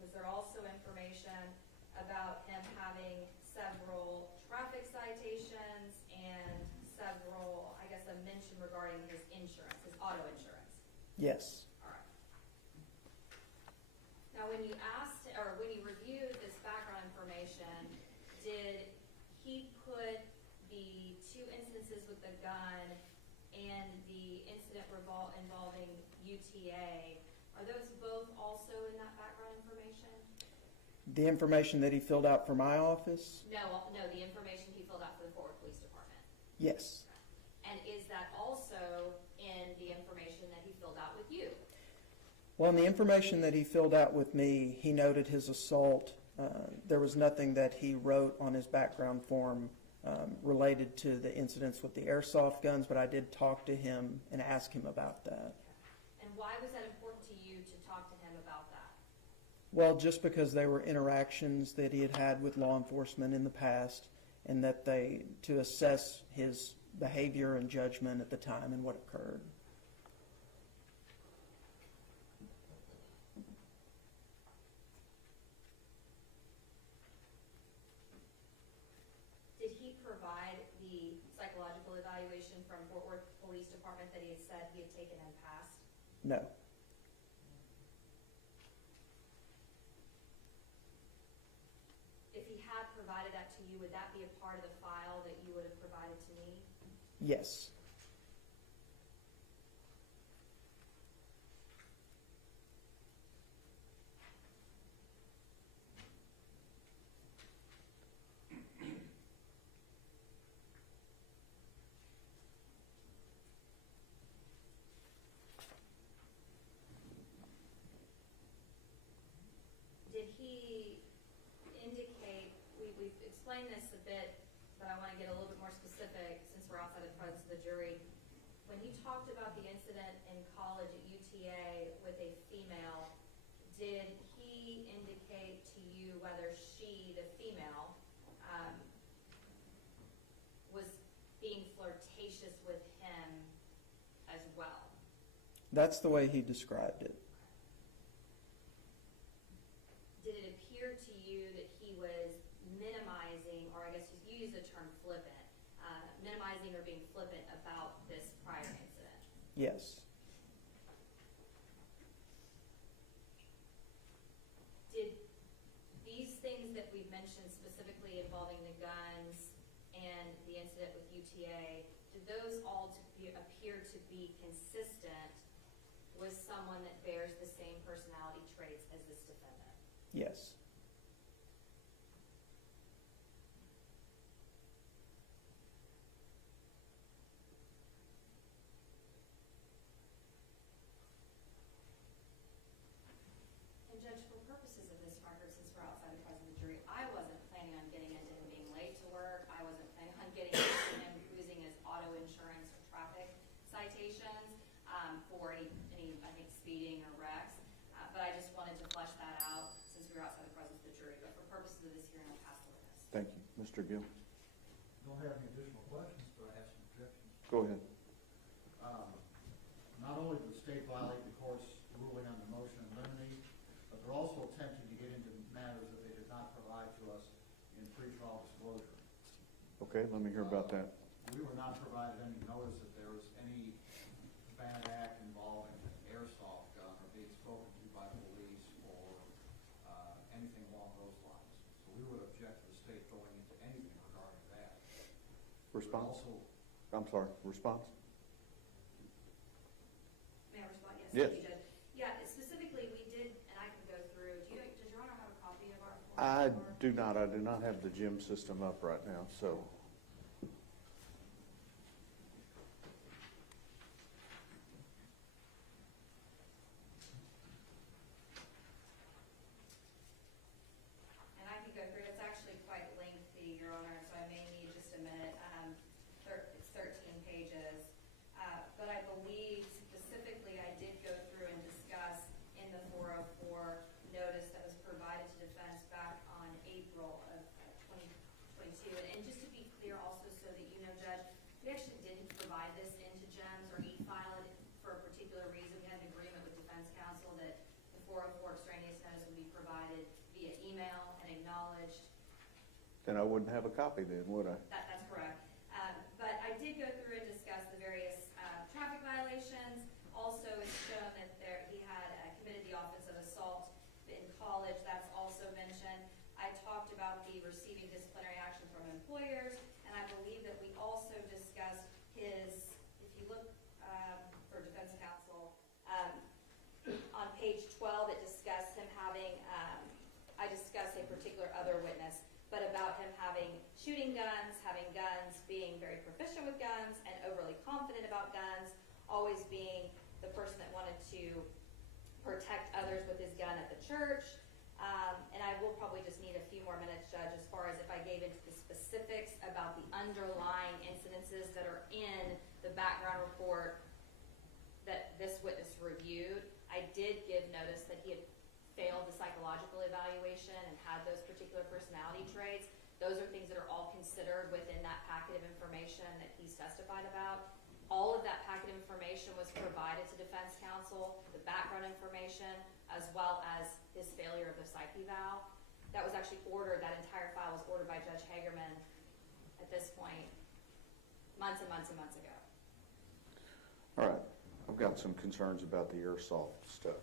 Was there also information about him having several traffic citations and several, I guess, a mention regarding his insurance, his auto insurance? Yes. All right. Now, when you asked, or when you reviewed this background information, did he put the two instances with the gun and the incident involving UTA, are those both also in that background information? The information that he filled out for my office? No, the information he filled out for the Fort Worth Police Department. Yes. And is that also in the information that he filled out with you? Well, in the information that he filled out with me, he noted his assault. There was nothing that he wrote on his background form related to the incidents with the airsoft guns, but I did talk to him and ask him about that. And why was that important to you to talk to him about that? Well, just because they were interactions that he had had with law enforcement in the past, and that to assess his behavior and judgment at the time and what occurred. Did he provide the psychological evaluation from Fort Worth Police Department that he had said he had taken and passed? No. If he had provided that to you, would that be a part of the file that you would have provided to me? Yes. Did he indicate, we've explained this a bit, but I want to get a little bit more specific since we're outside the presence of the jury. When he talked about the incident in college at UTA with a female, did he indicate to you whether she, the female, was being flirtatious with him as well? That's the way he described it. Did it appear to you that he was minimizing, or I guess you use the term flippant, minimizing or being flippant about this prior incident? Yes. Did these things that we've mentioned, specifically involving the guns and the incident with UTA, did those all appear to be consistent with someone that bears the same personality traits as this defendant? Yes. And Judge, for purposes of this record, since we're outside the presence of the jury, I wasn't planning on getting into him being late to work. I wasn't planning on getting into him using his auto insurance or traffic citations for any, I think, speeding or wrecks. But I just wanted to flesh that out since we were outside the presence of the jury. But for purposes of this hearing, I'll pass the witness. Thank you. Mr. Gill? Don't have any additional questions, but I have some objections. Go ahead. Not only did the state violate the court's ruling on the motion in limine, but they're also attempting to get into matters that they did not provide to us in pretrial disclosure. Okay, let me hear about that. We were not provided any notice that there was any bad act involving an airsoft gun or being spoken to by police or anything along those lines. So we would object to the state going into anything regarding that. Response? Also, I'm sorry, response? May I respond? Yes. Thank you, Judge. Yeah, specifically, we did, and I can go through, does Your Honor have a copy of our form? I do not. I do not have the gym system up right now, so. And I can go through, it's actually quite lengthy, Your Honor, so I may need just a minute. It's 13 pages. But I believe specifically I did go through and discuss in the 404 notice that was provided to defense back on And I wouldn't have a copy then, would I? That's correct. But I did go through and discuss the various traffic violations. Also, it's shown that he had committed the offense of assault in college. That's also mentioned. I talked about the receiving disciplinary action from employers, and I believe that we also discussed his, if you look for defense counsel, on page 12, it discussed him having, I discussed a particular other witness, but about him having shooting guns, being very proficient with guns, and overly confident about guns, always being the person that wanted to protect others with his gun at the church. And I will probably just need a few more minutes, Judge, as far as if I gave into the specifics about the underlying incidences that are in the background report that this witness reviewed. I did give notice that he had failed the psychological evaluation and had those particular personality traits. Those are things that are all considered within that packet of information that he's testified about. All of that packet of information was provided to defense counsel, the background information, as well as his failure of the psych eval. That was actually ordered, that entire file was ordered by Judge Hagerman at this point, months and months and months ago. All right, I've got some concerns about the airsoft stuff.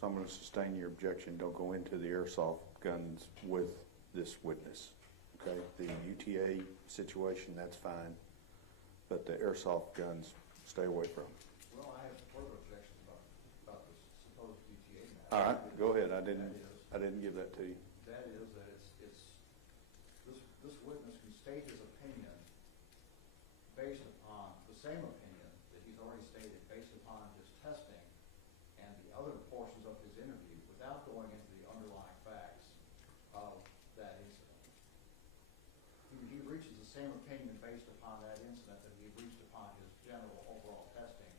So I'm going to sustain your objection. Don't go into the airsoft guns with this witness. Okay, the UTA situation, that's fine, but the airsoft guns, stay away from. Well, I have further objections about this supposed UTA matter. All right, go ahead. I didn't give that to you. That is that this witness can state his opinion based upon the same opinion that he's already stated based upon his testing and the other portions of his interview without going into the underlying facts of that incident. He reaches the same opinion based upon that incident that he reached upon his general overall testing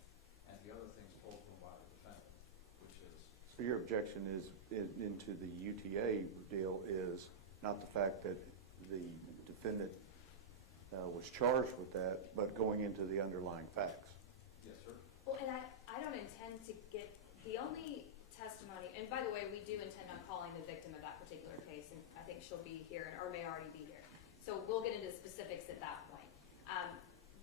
and the other things told to him by the defendant, which is... So your objection is into the UTA deal is not the fact that the defendant was charged with that, but going into the underlying facts. Yes, sir. Well, and I don't intend to get, the only testimony, and by the way, we do intend on calling the victim of that particular case, and I think she'll be here, or may already be here. So we'll get into specifics at that point.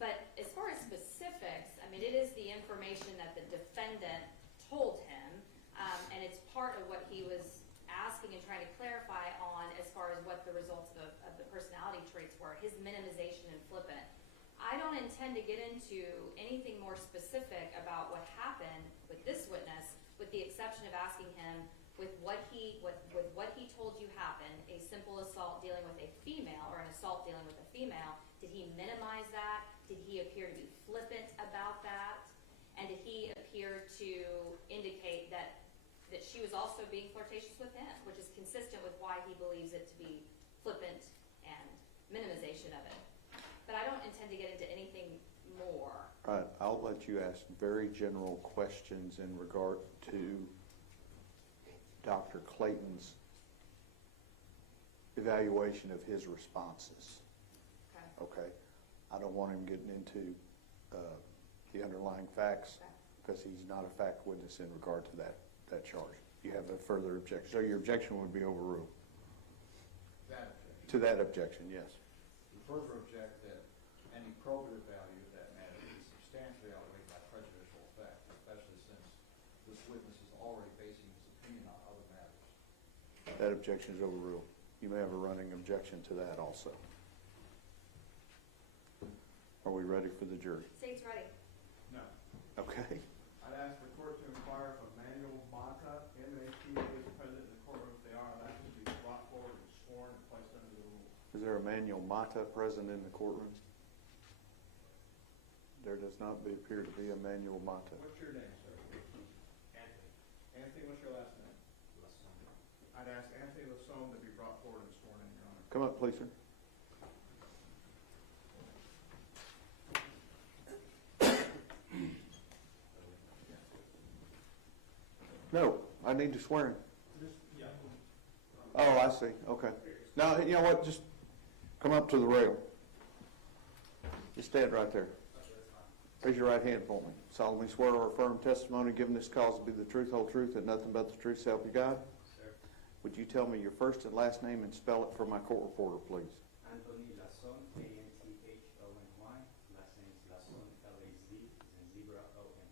But as far as specifics, I mean, it is the information that the defendant told him, and it's part of what he was asking and trying to clarify on as far as what the results of the personality traits were, his minimization and flippant. I don't intend to get into anything more specific about what happened with this witness, with the exception of asking him with what he told you happened, a simple assault dealing with a female or an assault dealing with a female, did he minimize that? Did he appear to be flippant about that? And did he appear to indicate that she was also being flirtatious with him, which is consistent with why he believes it to be flippant and minimization of it. But I don't intend to get into anything more. All right, I'll let you ask very general questions in regard to Dr. Clayton's evaluation of his responses. Okay. I don't want him getting into the underlying facts because he's not a fact witness in regard to that charge. You have a further objection. So your objection would be overruled. That objection. To that objection, yes. We further object that any probative value of that matter is substantially outweighed by prejudicial effect, especially since this witness is already basing his opinion on other matters. That objection is overruled. You may have a running objection to that also. Are we ready for the jury? State's ready. No. Okay. I'd ask the court to inquire if Emmanuel Mata, M-A-T-A, is present in the courtroom. If they are, I'd ask them to be brought forward and sworn and placed under the rules. Is there Emmanuel Mata present in the courtroom? There does not appear to be Emmanuel Mata. What's your name, sir? Anthony. Anthony, what's your last name? Lasone. I'd ask Anthony Lasone to be brought forward and sworn in, Your Honor. Come up, please, sir. No, I need to swear him. Oh, I see. Okay. Now, you know what? Just come up to the rail. Just stand right there. Raise your right hand for me. Solemnly swear or affirm testimony given this cause to be the truth, whole truth, and nothing but the truth, so help you God. Would you tell me your first and last name and spell it for my court reporter, please? Anthony Lasson, A-N-T-H-O-N-Y. Last name is Lasson, L-A-Z, Zebra, O-N.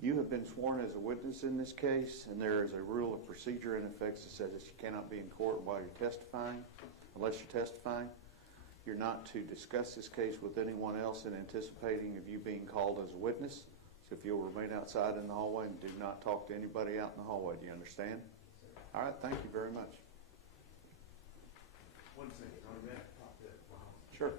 You have been sworn as a witness in this case, and there is a rule of procedure in effect that says that you cannot be in court while you're testifying, unless you're testifying. You're not to discuss this case with anyone else in anticipating of you being called as a witness. So if you'll remain outside in the hallway and do not talk to anybody out in the hallway. Do you understand? All right, thank you very much. One second, on that, pop that. Sure.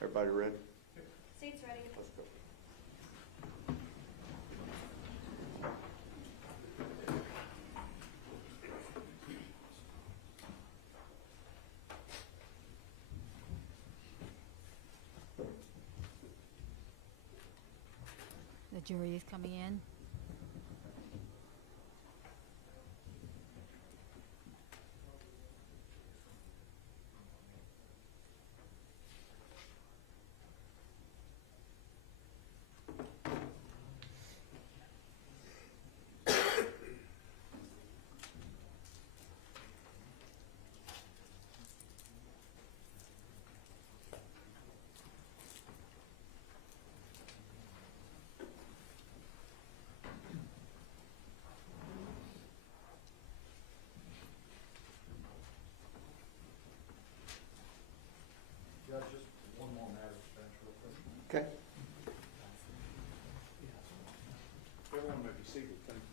Everybody ready? Seats ready. Let's go. The jury is coming in. Judge, just one more matter to bench real quick. Okay. Everyone may be seated, thank you.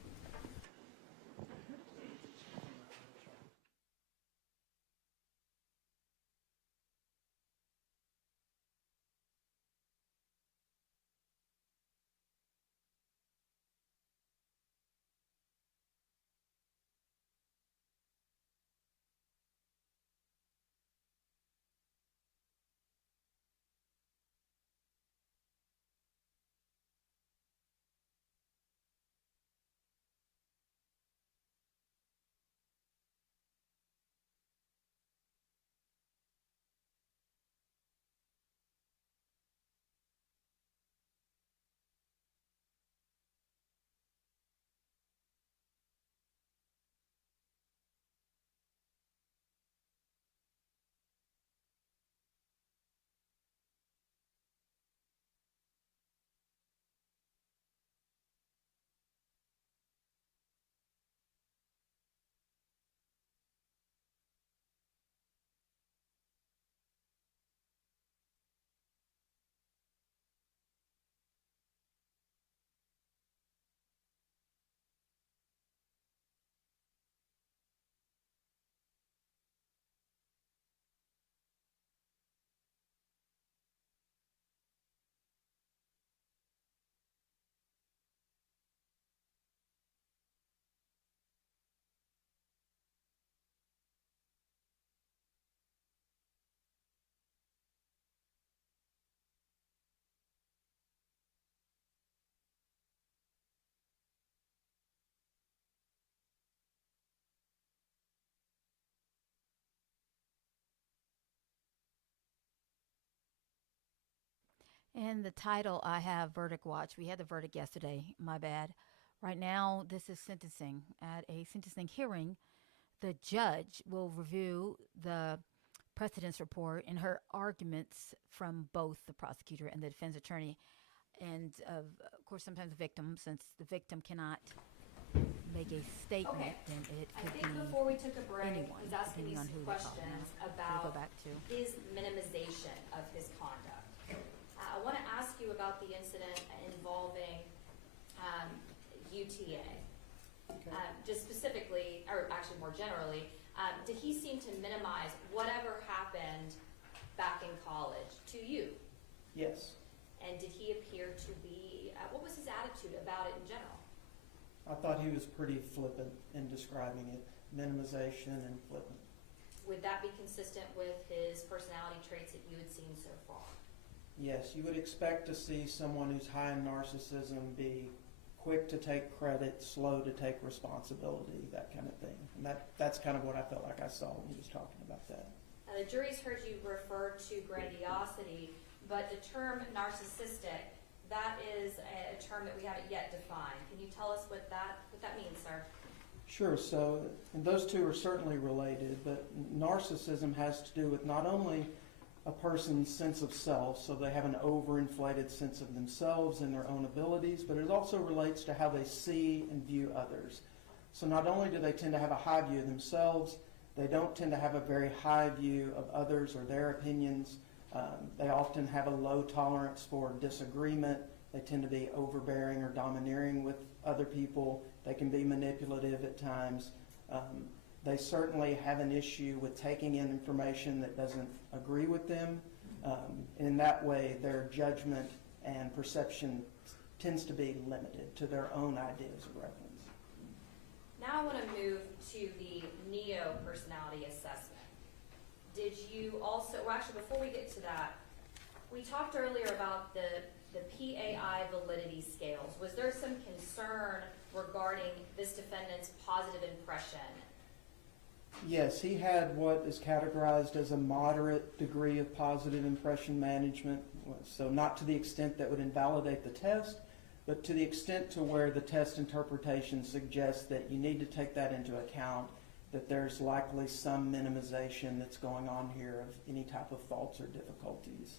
And the title I have Verdict Watch. We had the verdict yesterday. My bad. Right now, this is sentencing. At a sentencing hearing, the judge will review the precedence report and her arguments from both the prosecutor and the defense attorney. And of course, sometimes the victim, since the victim cannot make a statement, Okay. then it I could think be before we took a break, anyone, he's asking me depending on some who we're talking questions about. So we go about back to his minimization of his conduct. I want to ask you about the incident involving UTA. Okay. Just specifically, or actually more generally, did he seem to minimize whatever happened back in college to you? Yes. And did he appear to be, what was his attitude about it in general? I thought he was pretty flippant in describing it, minimization and flippant. Would that be consistent with his personality traits that you had seen so far? Yes, you would expect to see someone who's high in narcissism be quick to take credit, slow to take responsibility, that kind of thing. And that's kind of what I felt like I saw when he was talking about that. The jury's heard you refer to grandiosity, but the term narcissistic, that is a term that we haven't yet defined. Can you tell us what that means, sir? Sure. So, and those two are certainly related, but narcissism has to do with not only a person's sense of self, so they have an overinflated sense of themselves and their own abilities, but it also relates to how they see and view others. So not only do they tend to have a high view of themselves, they don't tend to have a very high view of others or their opinions. They often have a low tolerance for disagreement. They tend to be overbearing or domineering with other people. They can be manipulative at times. They certainly have an issue with taking in information that doesn't agree with them. And in that way, their judgment and perception tends to be limited to their own ideas of reference. Now I want to move to the NEO personality assessment. Did you also, well actually before we get to that, we talked earlier about the PAI validity scales. Was there some concern regarding this defendant's positive impression? Yes, he had what is categorized as a moderate degree of positive impression management. So not to the extent that would invalidate the test, but to the extent to where the test interpretation suggests that you need to take that into account, that there's likely some minimization that's going on here of any type of faults or difficulties.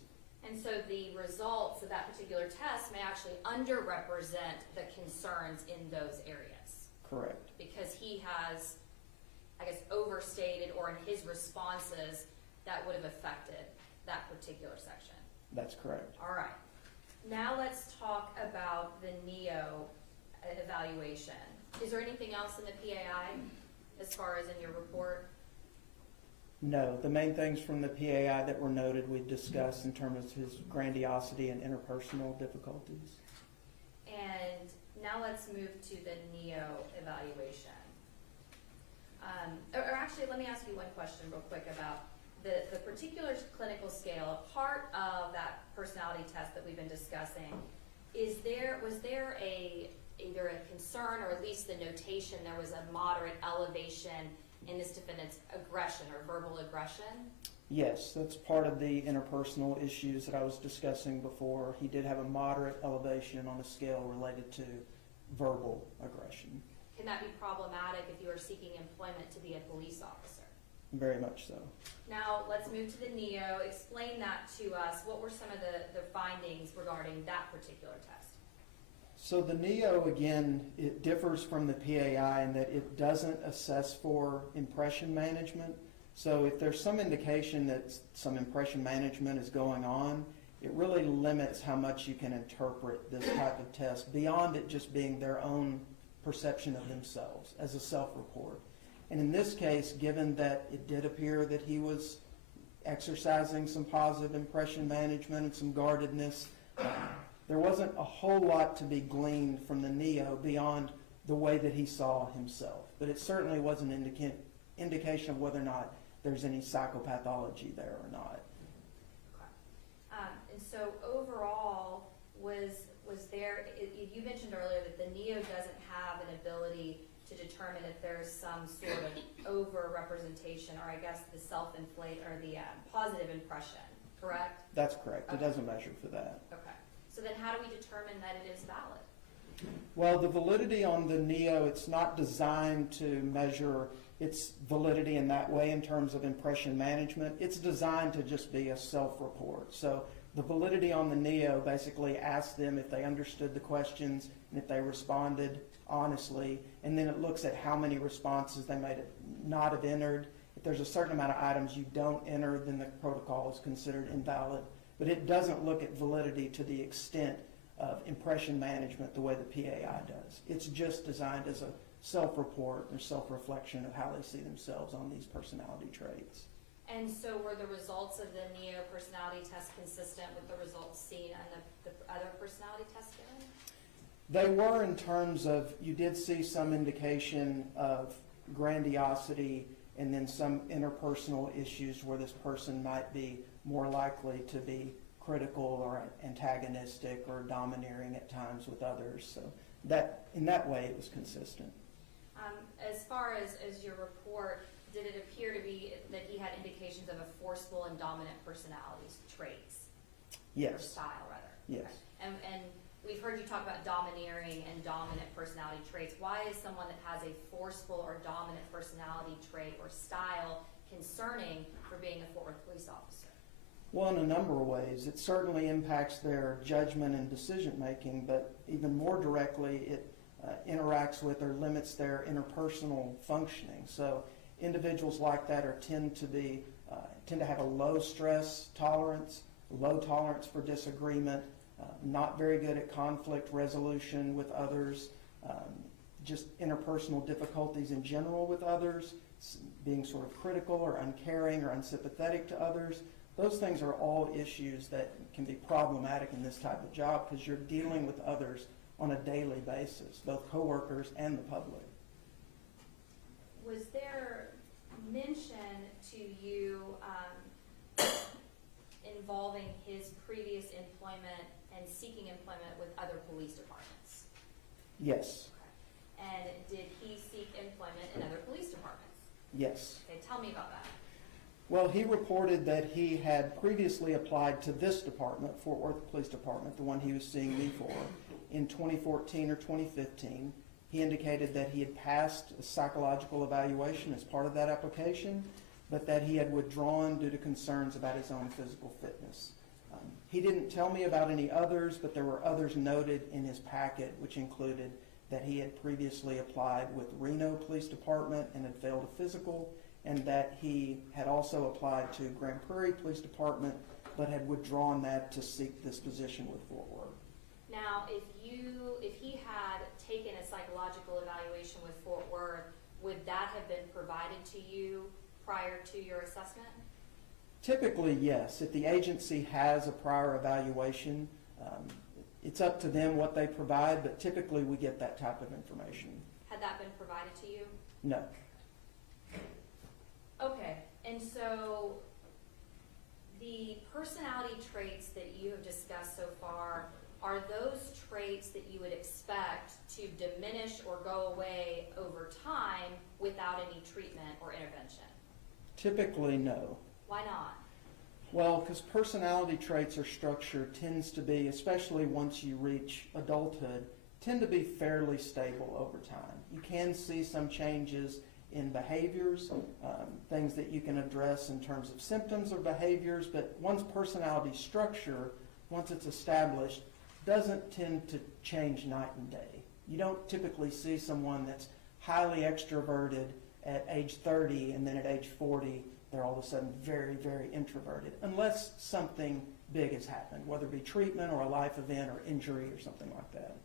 And so the results of that particular test may actually underrepresent the concerns in those areas. Correct. Because he has, I guess, overstated, or in his responses, that would have affected that particular section. That's correct. All right. Now let's talk about the NEO evaluation. Is there anything else in the PAI as far as in your report? No. The main things from the PAI that were noted we discussed in terms of his grandiosity and interpersonal difficulties. And now let's move to the NEO evaluation. Or actually, let me ask you one question real quick about the particular clinical scale. A part of that personality test that we've been discussing, was there either a concern or at least the notation there was a moderate elevation in this defendant's aggression or verbal aggression? Yes, that's part of the interpersonal issues that I was discussing before. He did have a moderate elevation on a scale related to verbal aggression. Can that be problematic if you are seeking employment to be a police officer? Very much so. Now, let's move to the NEO. Explain that to us. What were some of the findings regarding that particular test? So the NEO, again, it differs from the PAI in that it doesn't assess for impression management. So if there's some indication that some impression management is going on, it really limits how much you can interpret this type of test beyond it just being their own perception of themselves as a self-report. And in this case, given that it did appear that he was exercising some positive impression management and some guardedness, there wasn't a whole lot to be gleaned from the NEO beyond the way that he saw himself. But it certainly was an indication of whether or not there's any psychopathology there or not. Okay. And so overall, was there, you mentioned earlier that the NEO doesn't have an ability to determine if there's some sort of over-representation, or I guess the self-inflate or the positive impression, correct? That's correct. Okay. It doesn't measure for that. Okay. So then how do we determine that it is valid? Well, the validity on the NEO, it's not designed to measure its validity in that way in terms of impression management. It's designed to just be a self-report. So the validity on the NEO basically asks them if they understood the questions and if they responded honestly, and then it looks at how many responses they might not have entered. If there's a certain amount of items you don't enter, then the protocol is considered invalid. But it doesn't look at validity to the extent of impression management the way the PAI does. It's just designed as a self-report or self-reflection of how they see themselves on these personality traits. And so were the results of the NEO personality test consistent with the results seen on the other personality tests given? They were, in terms of, you did see some indication of grandiosity and then some interpersonal issues where this person might be more likely to be critical or antagonistic or domineering at times with others. So in that way it was consistent. As far as your report, did it appear to be that he had indications of a forceful and dominant personality traits? Yes. Or style, rather. Yes. Okay. And we've heard you talk about domineering and dominant personality traits. Why is someone that has a forceful or dominant personality trait or style concerning for being a Fort Worth police officer? Well, in a number of ways. It certainly impacts their judgment and decision making, but even more directly, it interacts with or limits their interpersonal functioning. So individuals like that tend to have a low stress tolerance, low tolerance for disagreement, not very good at conflict resolution with others, just interpersonal difficulties in general with others, being sort of critical or uncaring or unsympathetic to others. Those things are all issues that can be problematic in this type of job because you're dealing with others on a daily basis, both coworkers and the public. Was there mention to you involving his previous employment and seeking employment with other police departments? Yes. Okay. And did he seek employment in other police departments? Yes. Okay, tell me about that. Well, he reported that he had previously applied to this department, Fort Worth Police Department, the one he was seeing me for, in 2014 or 2015. He indicated that he had passed a psychological evaluation as part of that application, but that he had withdrawn due to concerns about his own physical fitness. He didn't tell me about any others, but there were others noted in his packet, which included that he had previously applied with Reno Police Department and had failed a physical, and that he had also applied to Grand Prairie Police Department, but had withdrawn that to seek this position with Fort Worth. Now, if he had taken a psychological evaluation with Fort Worth, would that have been provided to you prior to your assessment? Typically, yes. If the agency has a prior evaluation, it's up to them what they provide, but typically we get that type of information. Had that been provided to you? No. Okay, and so the personality traits that you have discussed so far, are those traits that you would expect to diminish or go away over time without any treatment or intervention? Typically, no. Why not? Well, because personality traits or structure tends to be, especially once you reach adulthood, tend to be fairly stable over time. You can see some changes in behaviors, things that you can address in terms of symptoms or behaviors, but one's personality structure, once it's established, doesn't tend to change night and day. You don't typically see someone that's highly extroverted at age 30 and then at age 40 they're all of a sudden very, very introverted, unless something big has happened, whether it be treatment or a life event or injury or something like that.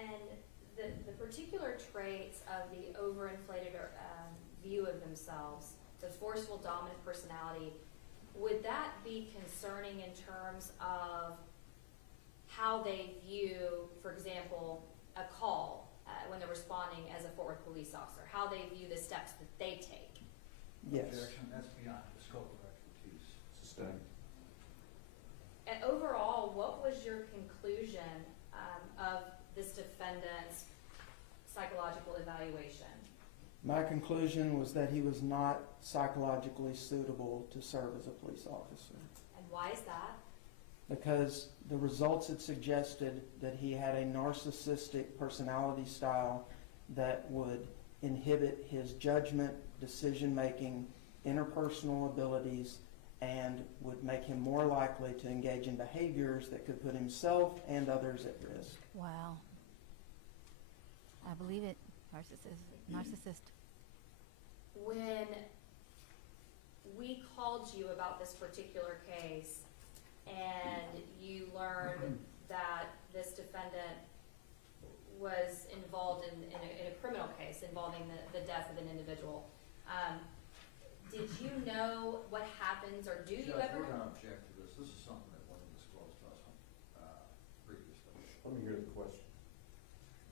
And the particular traits of the overinflated view of themselves, the forceful dominant personality, would that be concerning in terms of how they view, for example, a call when they're responding as a Fort Worth police officer, how they view the steps that they take? Yes. Objection, that's beyond the scope of expertise. Sustained. And overall, what was your conclusion of this defendant's psychological evaluation? My conclusion was that he was not psychologically suitable to serve as a police officer. And why is that? Because the results had suggested that he had a narcissistic personality style that would inhibit his judgment, decision-making, interpersonal abilities, and would make him more likely to engage in behaviors that could put himself and others at risk. Wow. I believe it. Narcissist. When we called you about this particular case and you learned that this defendant was involved in a criminal case involving the death of an individual, did you know what happens, or do you Judge, ever? we're going to object to this. This is something that wasn't disclosed to us previously. Let me hear the question.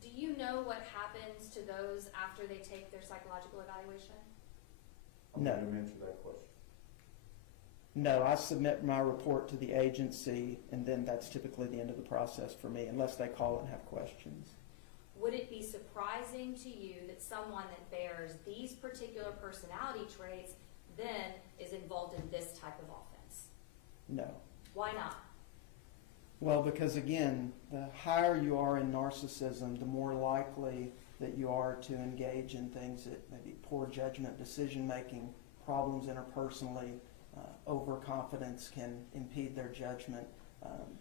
Do you know what happens to those after they take their psychological evaluation? I'm No. going to answer that question. No, I submit my report to the agency, and then that's typically the end of the process for me, unless they call and have questions. Would it be surprising to you that someone that bears these particular personality traits then is involved in this type of offense? No. Why not? Well, because again, the higher you are in narcissism, the more likely that you are to engage in things that maybe poor judgment, decision making, problems interpersonally, overconfidence can impede their judgment.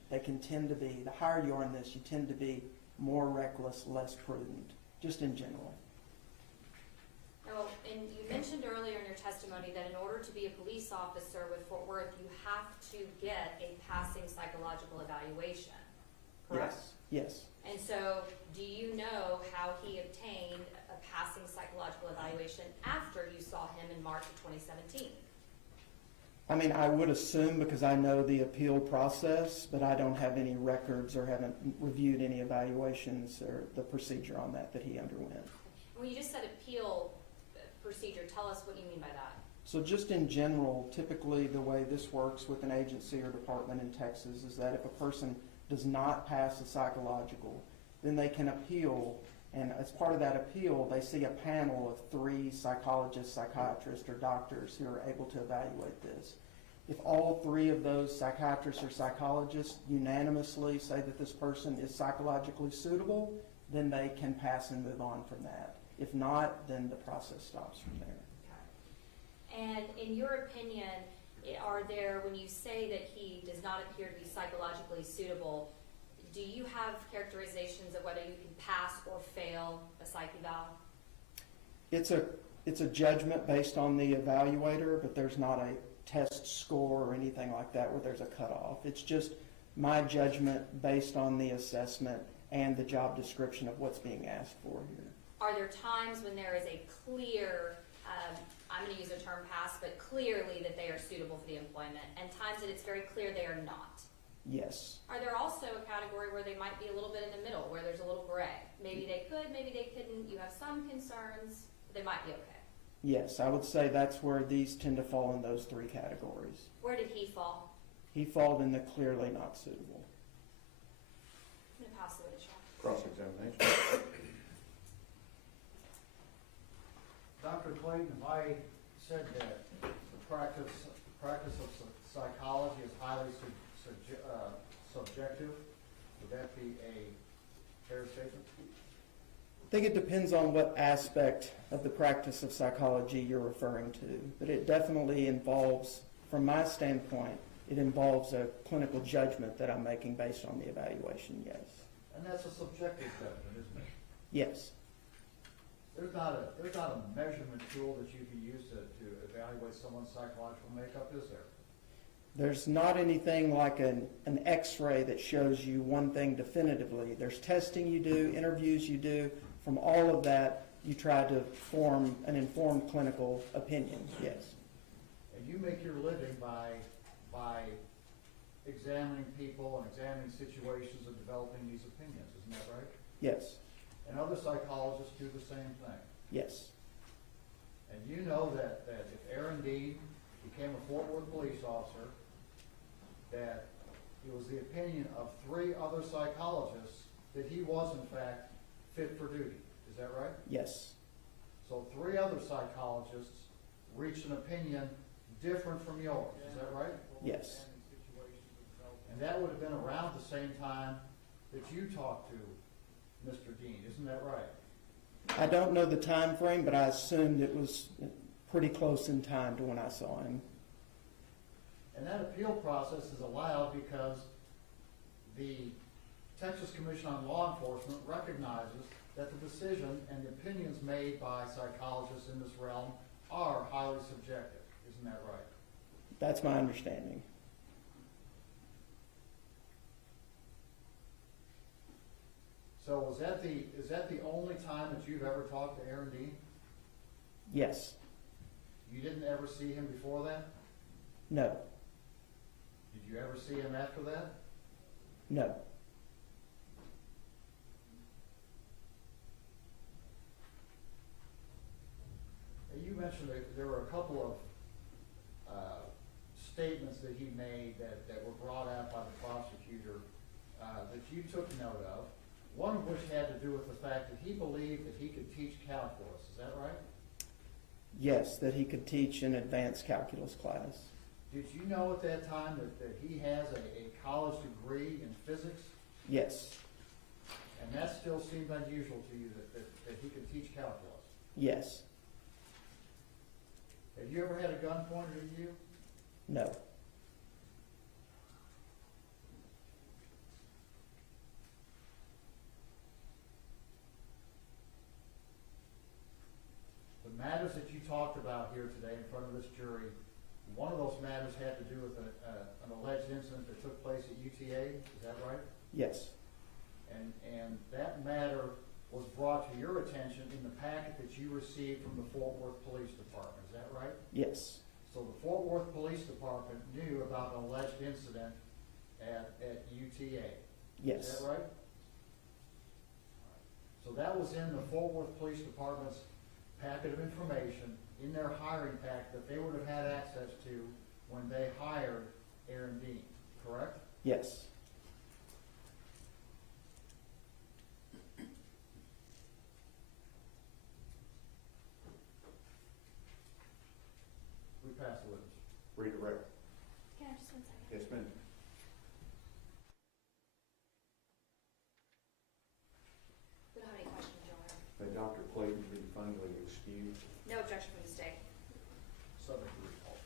They can tend to be, the higher you are in this, you tend to be more reckless, less prudent, just in general. Now, and you mentioned earlier in your testimony that in order to be a police officer with Fort Worth, you have to get a passing psychological evaluation, correct? Yes. And so, do you know how he obtained a passing psychological evaluation after you saw him in March of 2017? I mean, I would assume because I know the appeal process, but I don't have any records or haven't reviewed any evaluations or the procedure on that he underwent. When you just said appeal procedure, tell us what you mean by that. So just in general, typically the way this works with an agency or department in Texas is that if a person does not pass a psychological, then they can appeal, and as part of that appeal, they see a panel of 3 psychologists, psychiatrists, or doctors who are able to evaluate this. If all 3 of those psychiatrists or psychologists unanimously say that this person is psychologically suitable, then they can pass and move on from that. If not, then the process stops from there. Okay. And in your opinion, are there, when you say that he does not appear to be psychologically suitable, do you have characterizations of whether you can pass or fail a psych eval? It's a judgment based on the evaluator, but there's not a test score or anything like that where there's a cutoff. It's just my judgment based on the assessment and the job description of what's being asked for here. Are there times when there is a clear, I'm going to use the term pass, but clearly that they are suitable for the employment, and times that it's very clear they are not? Yes. Are there also a category where they might be a little bit in the middle, where there's a little gray? Maybe they could, maybe they couldn't. You have some concerns, but they might be okay. Yes, I would say that's where these tend to fall in those 3 categories. Where did he fall? He falls in the clearly not suitable. I'm going to pass the way to Sean. Cross-examination. Dr. Clayton, if I said that the practice of psychology is highly subjective, would that be a fair statement? I think it depends on what aspect of the practice of psychology you're referring to, but it definitely involves, from my standpoint, it involves a clinical judgment that I'm making based on the evaluation, yes. And that's a subjective judgment, isn't it? Yes. There's not a measurement tool that you can use to evaluate someone's psychological makeup, is there? There's not anything like an x-ray that shows you one thing definitively. There's testing you do, interviews you do. From all of that, you try to form an informed clinical opinion, yes. And you make your living by examining people and examining situations and developing these opinions, isn't that right? Yes. And other psychologists do the same thing. Yes. And you know that if Aaron Dean became a Fort Worth police officer, that it was the opinion of 3 other psychologists that he was in fact fit for duty. Is that right? Yes. So 3 other psychologists reached an opinion different from yours. Is that right? Yes. And that would have been around the same time that you talked to Mr. Dean. Isn't that right? I don't know the time frame, but I assumed it was pretty close in time to when I saw him. And that appeal process is allowed because the Texas Commission on Law Enforcement recognizes that the decision and the opinions made by psychologists in this realm are highly subjective. Isn't that right? That's my understanding. So is that the only time that you've ever talked to Aaron Dean? Yes. You didn't ever see him before that? No. Did you ever see him after that? No. You mentioned that there were a couple of statements that he made that were brought out by the prosecutor that you took note of, one of which had to do with the fact that he believed that he could teach calculus. Is that right? Yes, that he could teach an advanced calculus class. Did you know at that time that he has a college degree in physics? Yes. And that still seemed unusual to you, that he could teach calculus? Yes. Have you ever had a gun pointed at you? No. The matters that you talked about here today in front of this jury, one of those matters had to do with an alleged incident that took place at UTA, is that right? Yes. And that matter was brought to your attention in the packet that you received from the Fort Worth Police Department, is that right? Yes. So the Fort Worth Police Department knew about an alleged incident at UTA. Yes. Is that right? So that was in the Fort Worth Police Department's packet of information, in their hiring packet that they would have had access to when they hired Aaron Dean, correct? Yes. We pass the witness. Redirect. Can I just 1 second? Yes, ma'am. We don't have any questions, Your Honor. May Dr. Clayton be finally excused. No objection from the state. Subject to recall.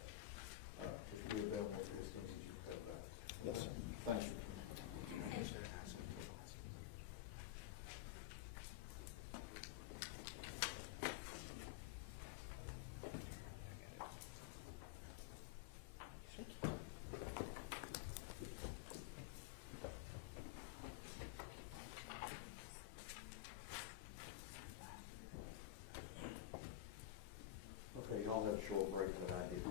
If you're available for this, would you have that? Yes, sir. Thank you. Okay, y'all have a short break, but I did.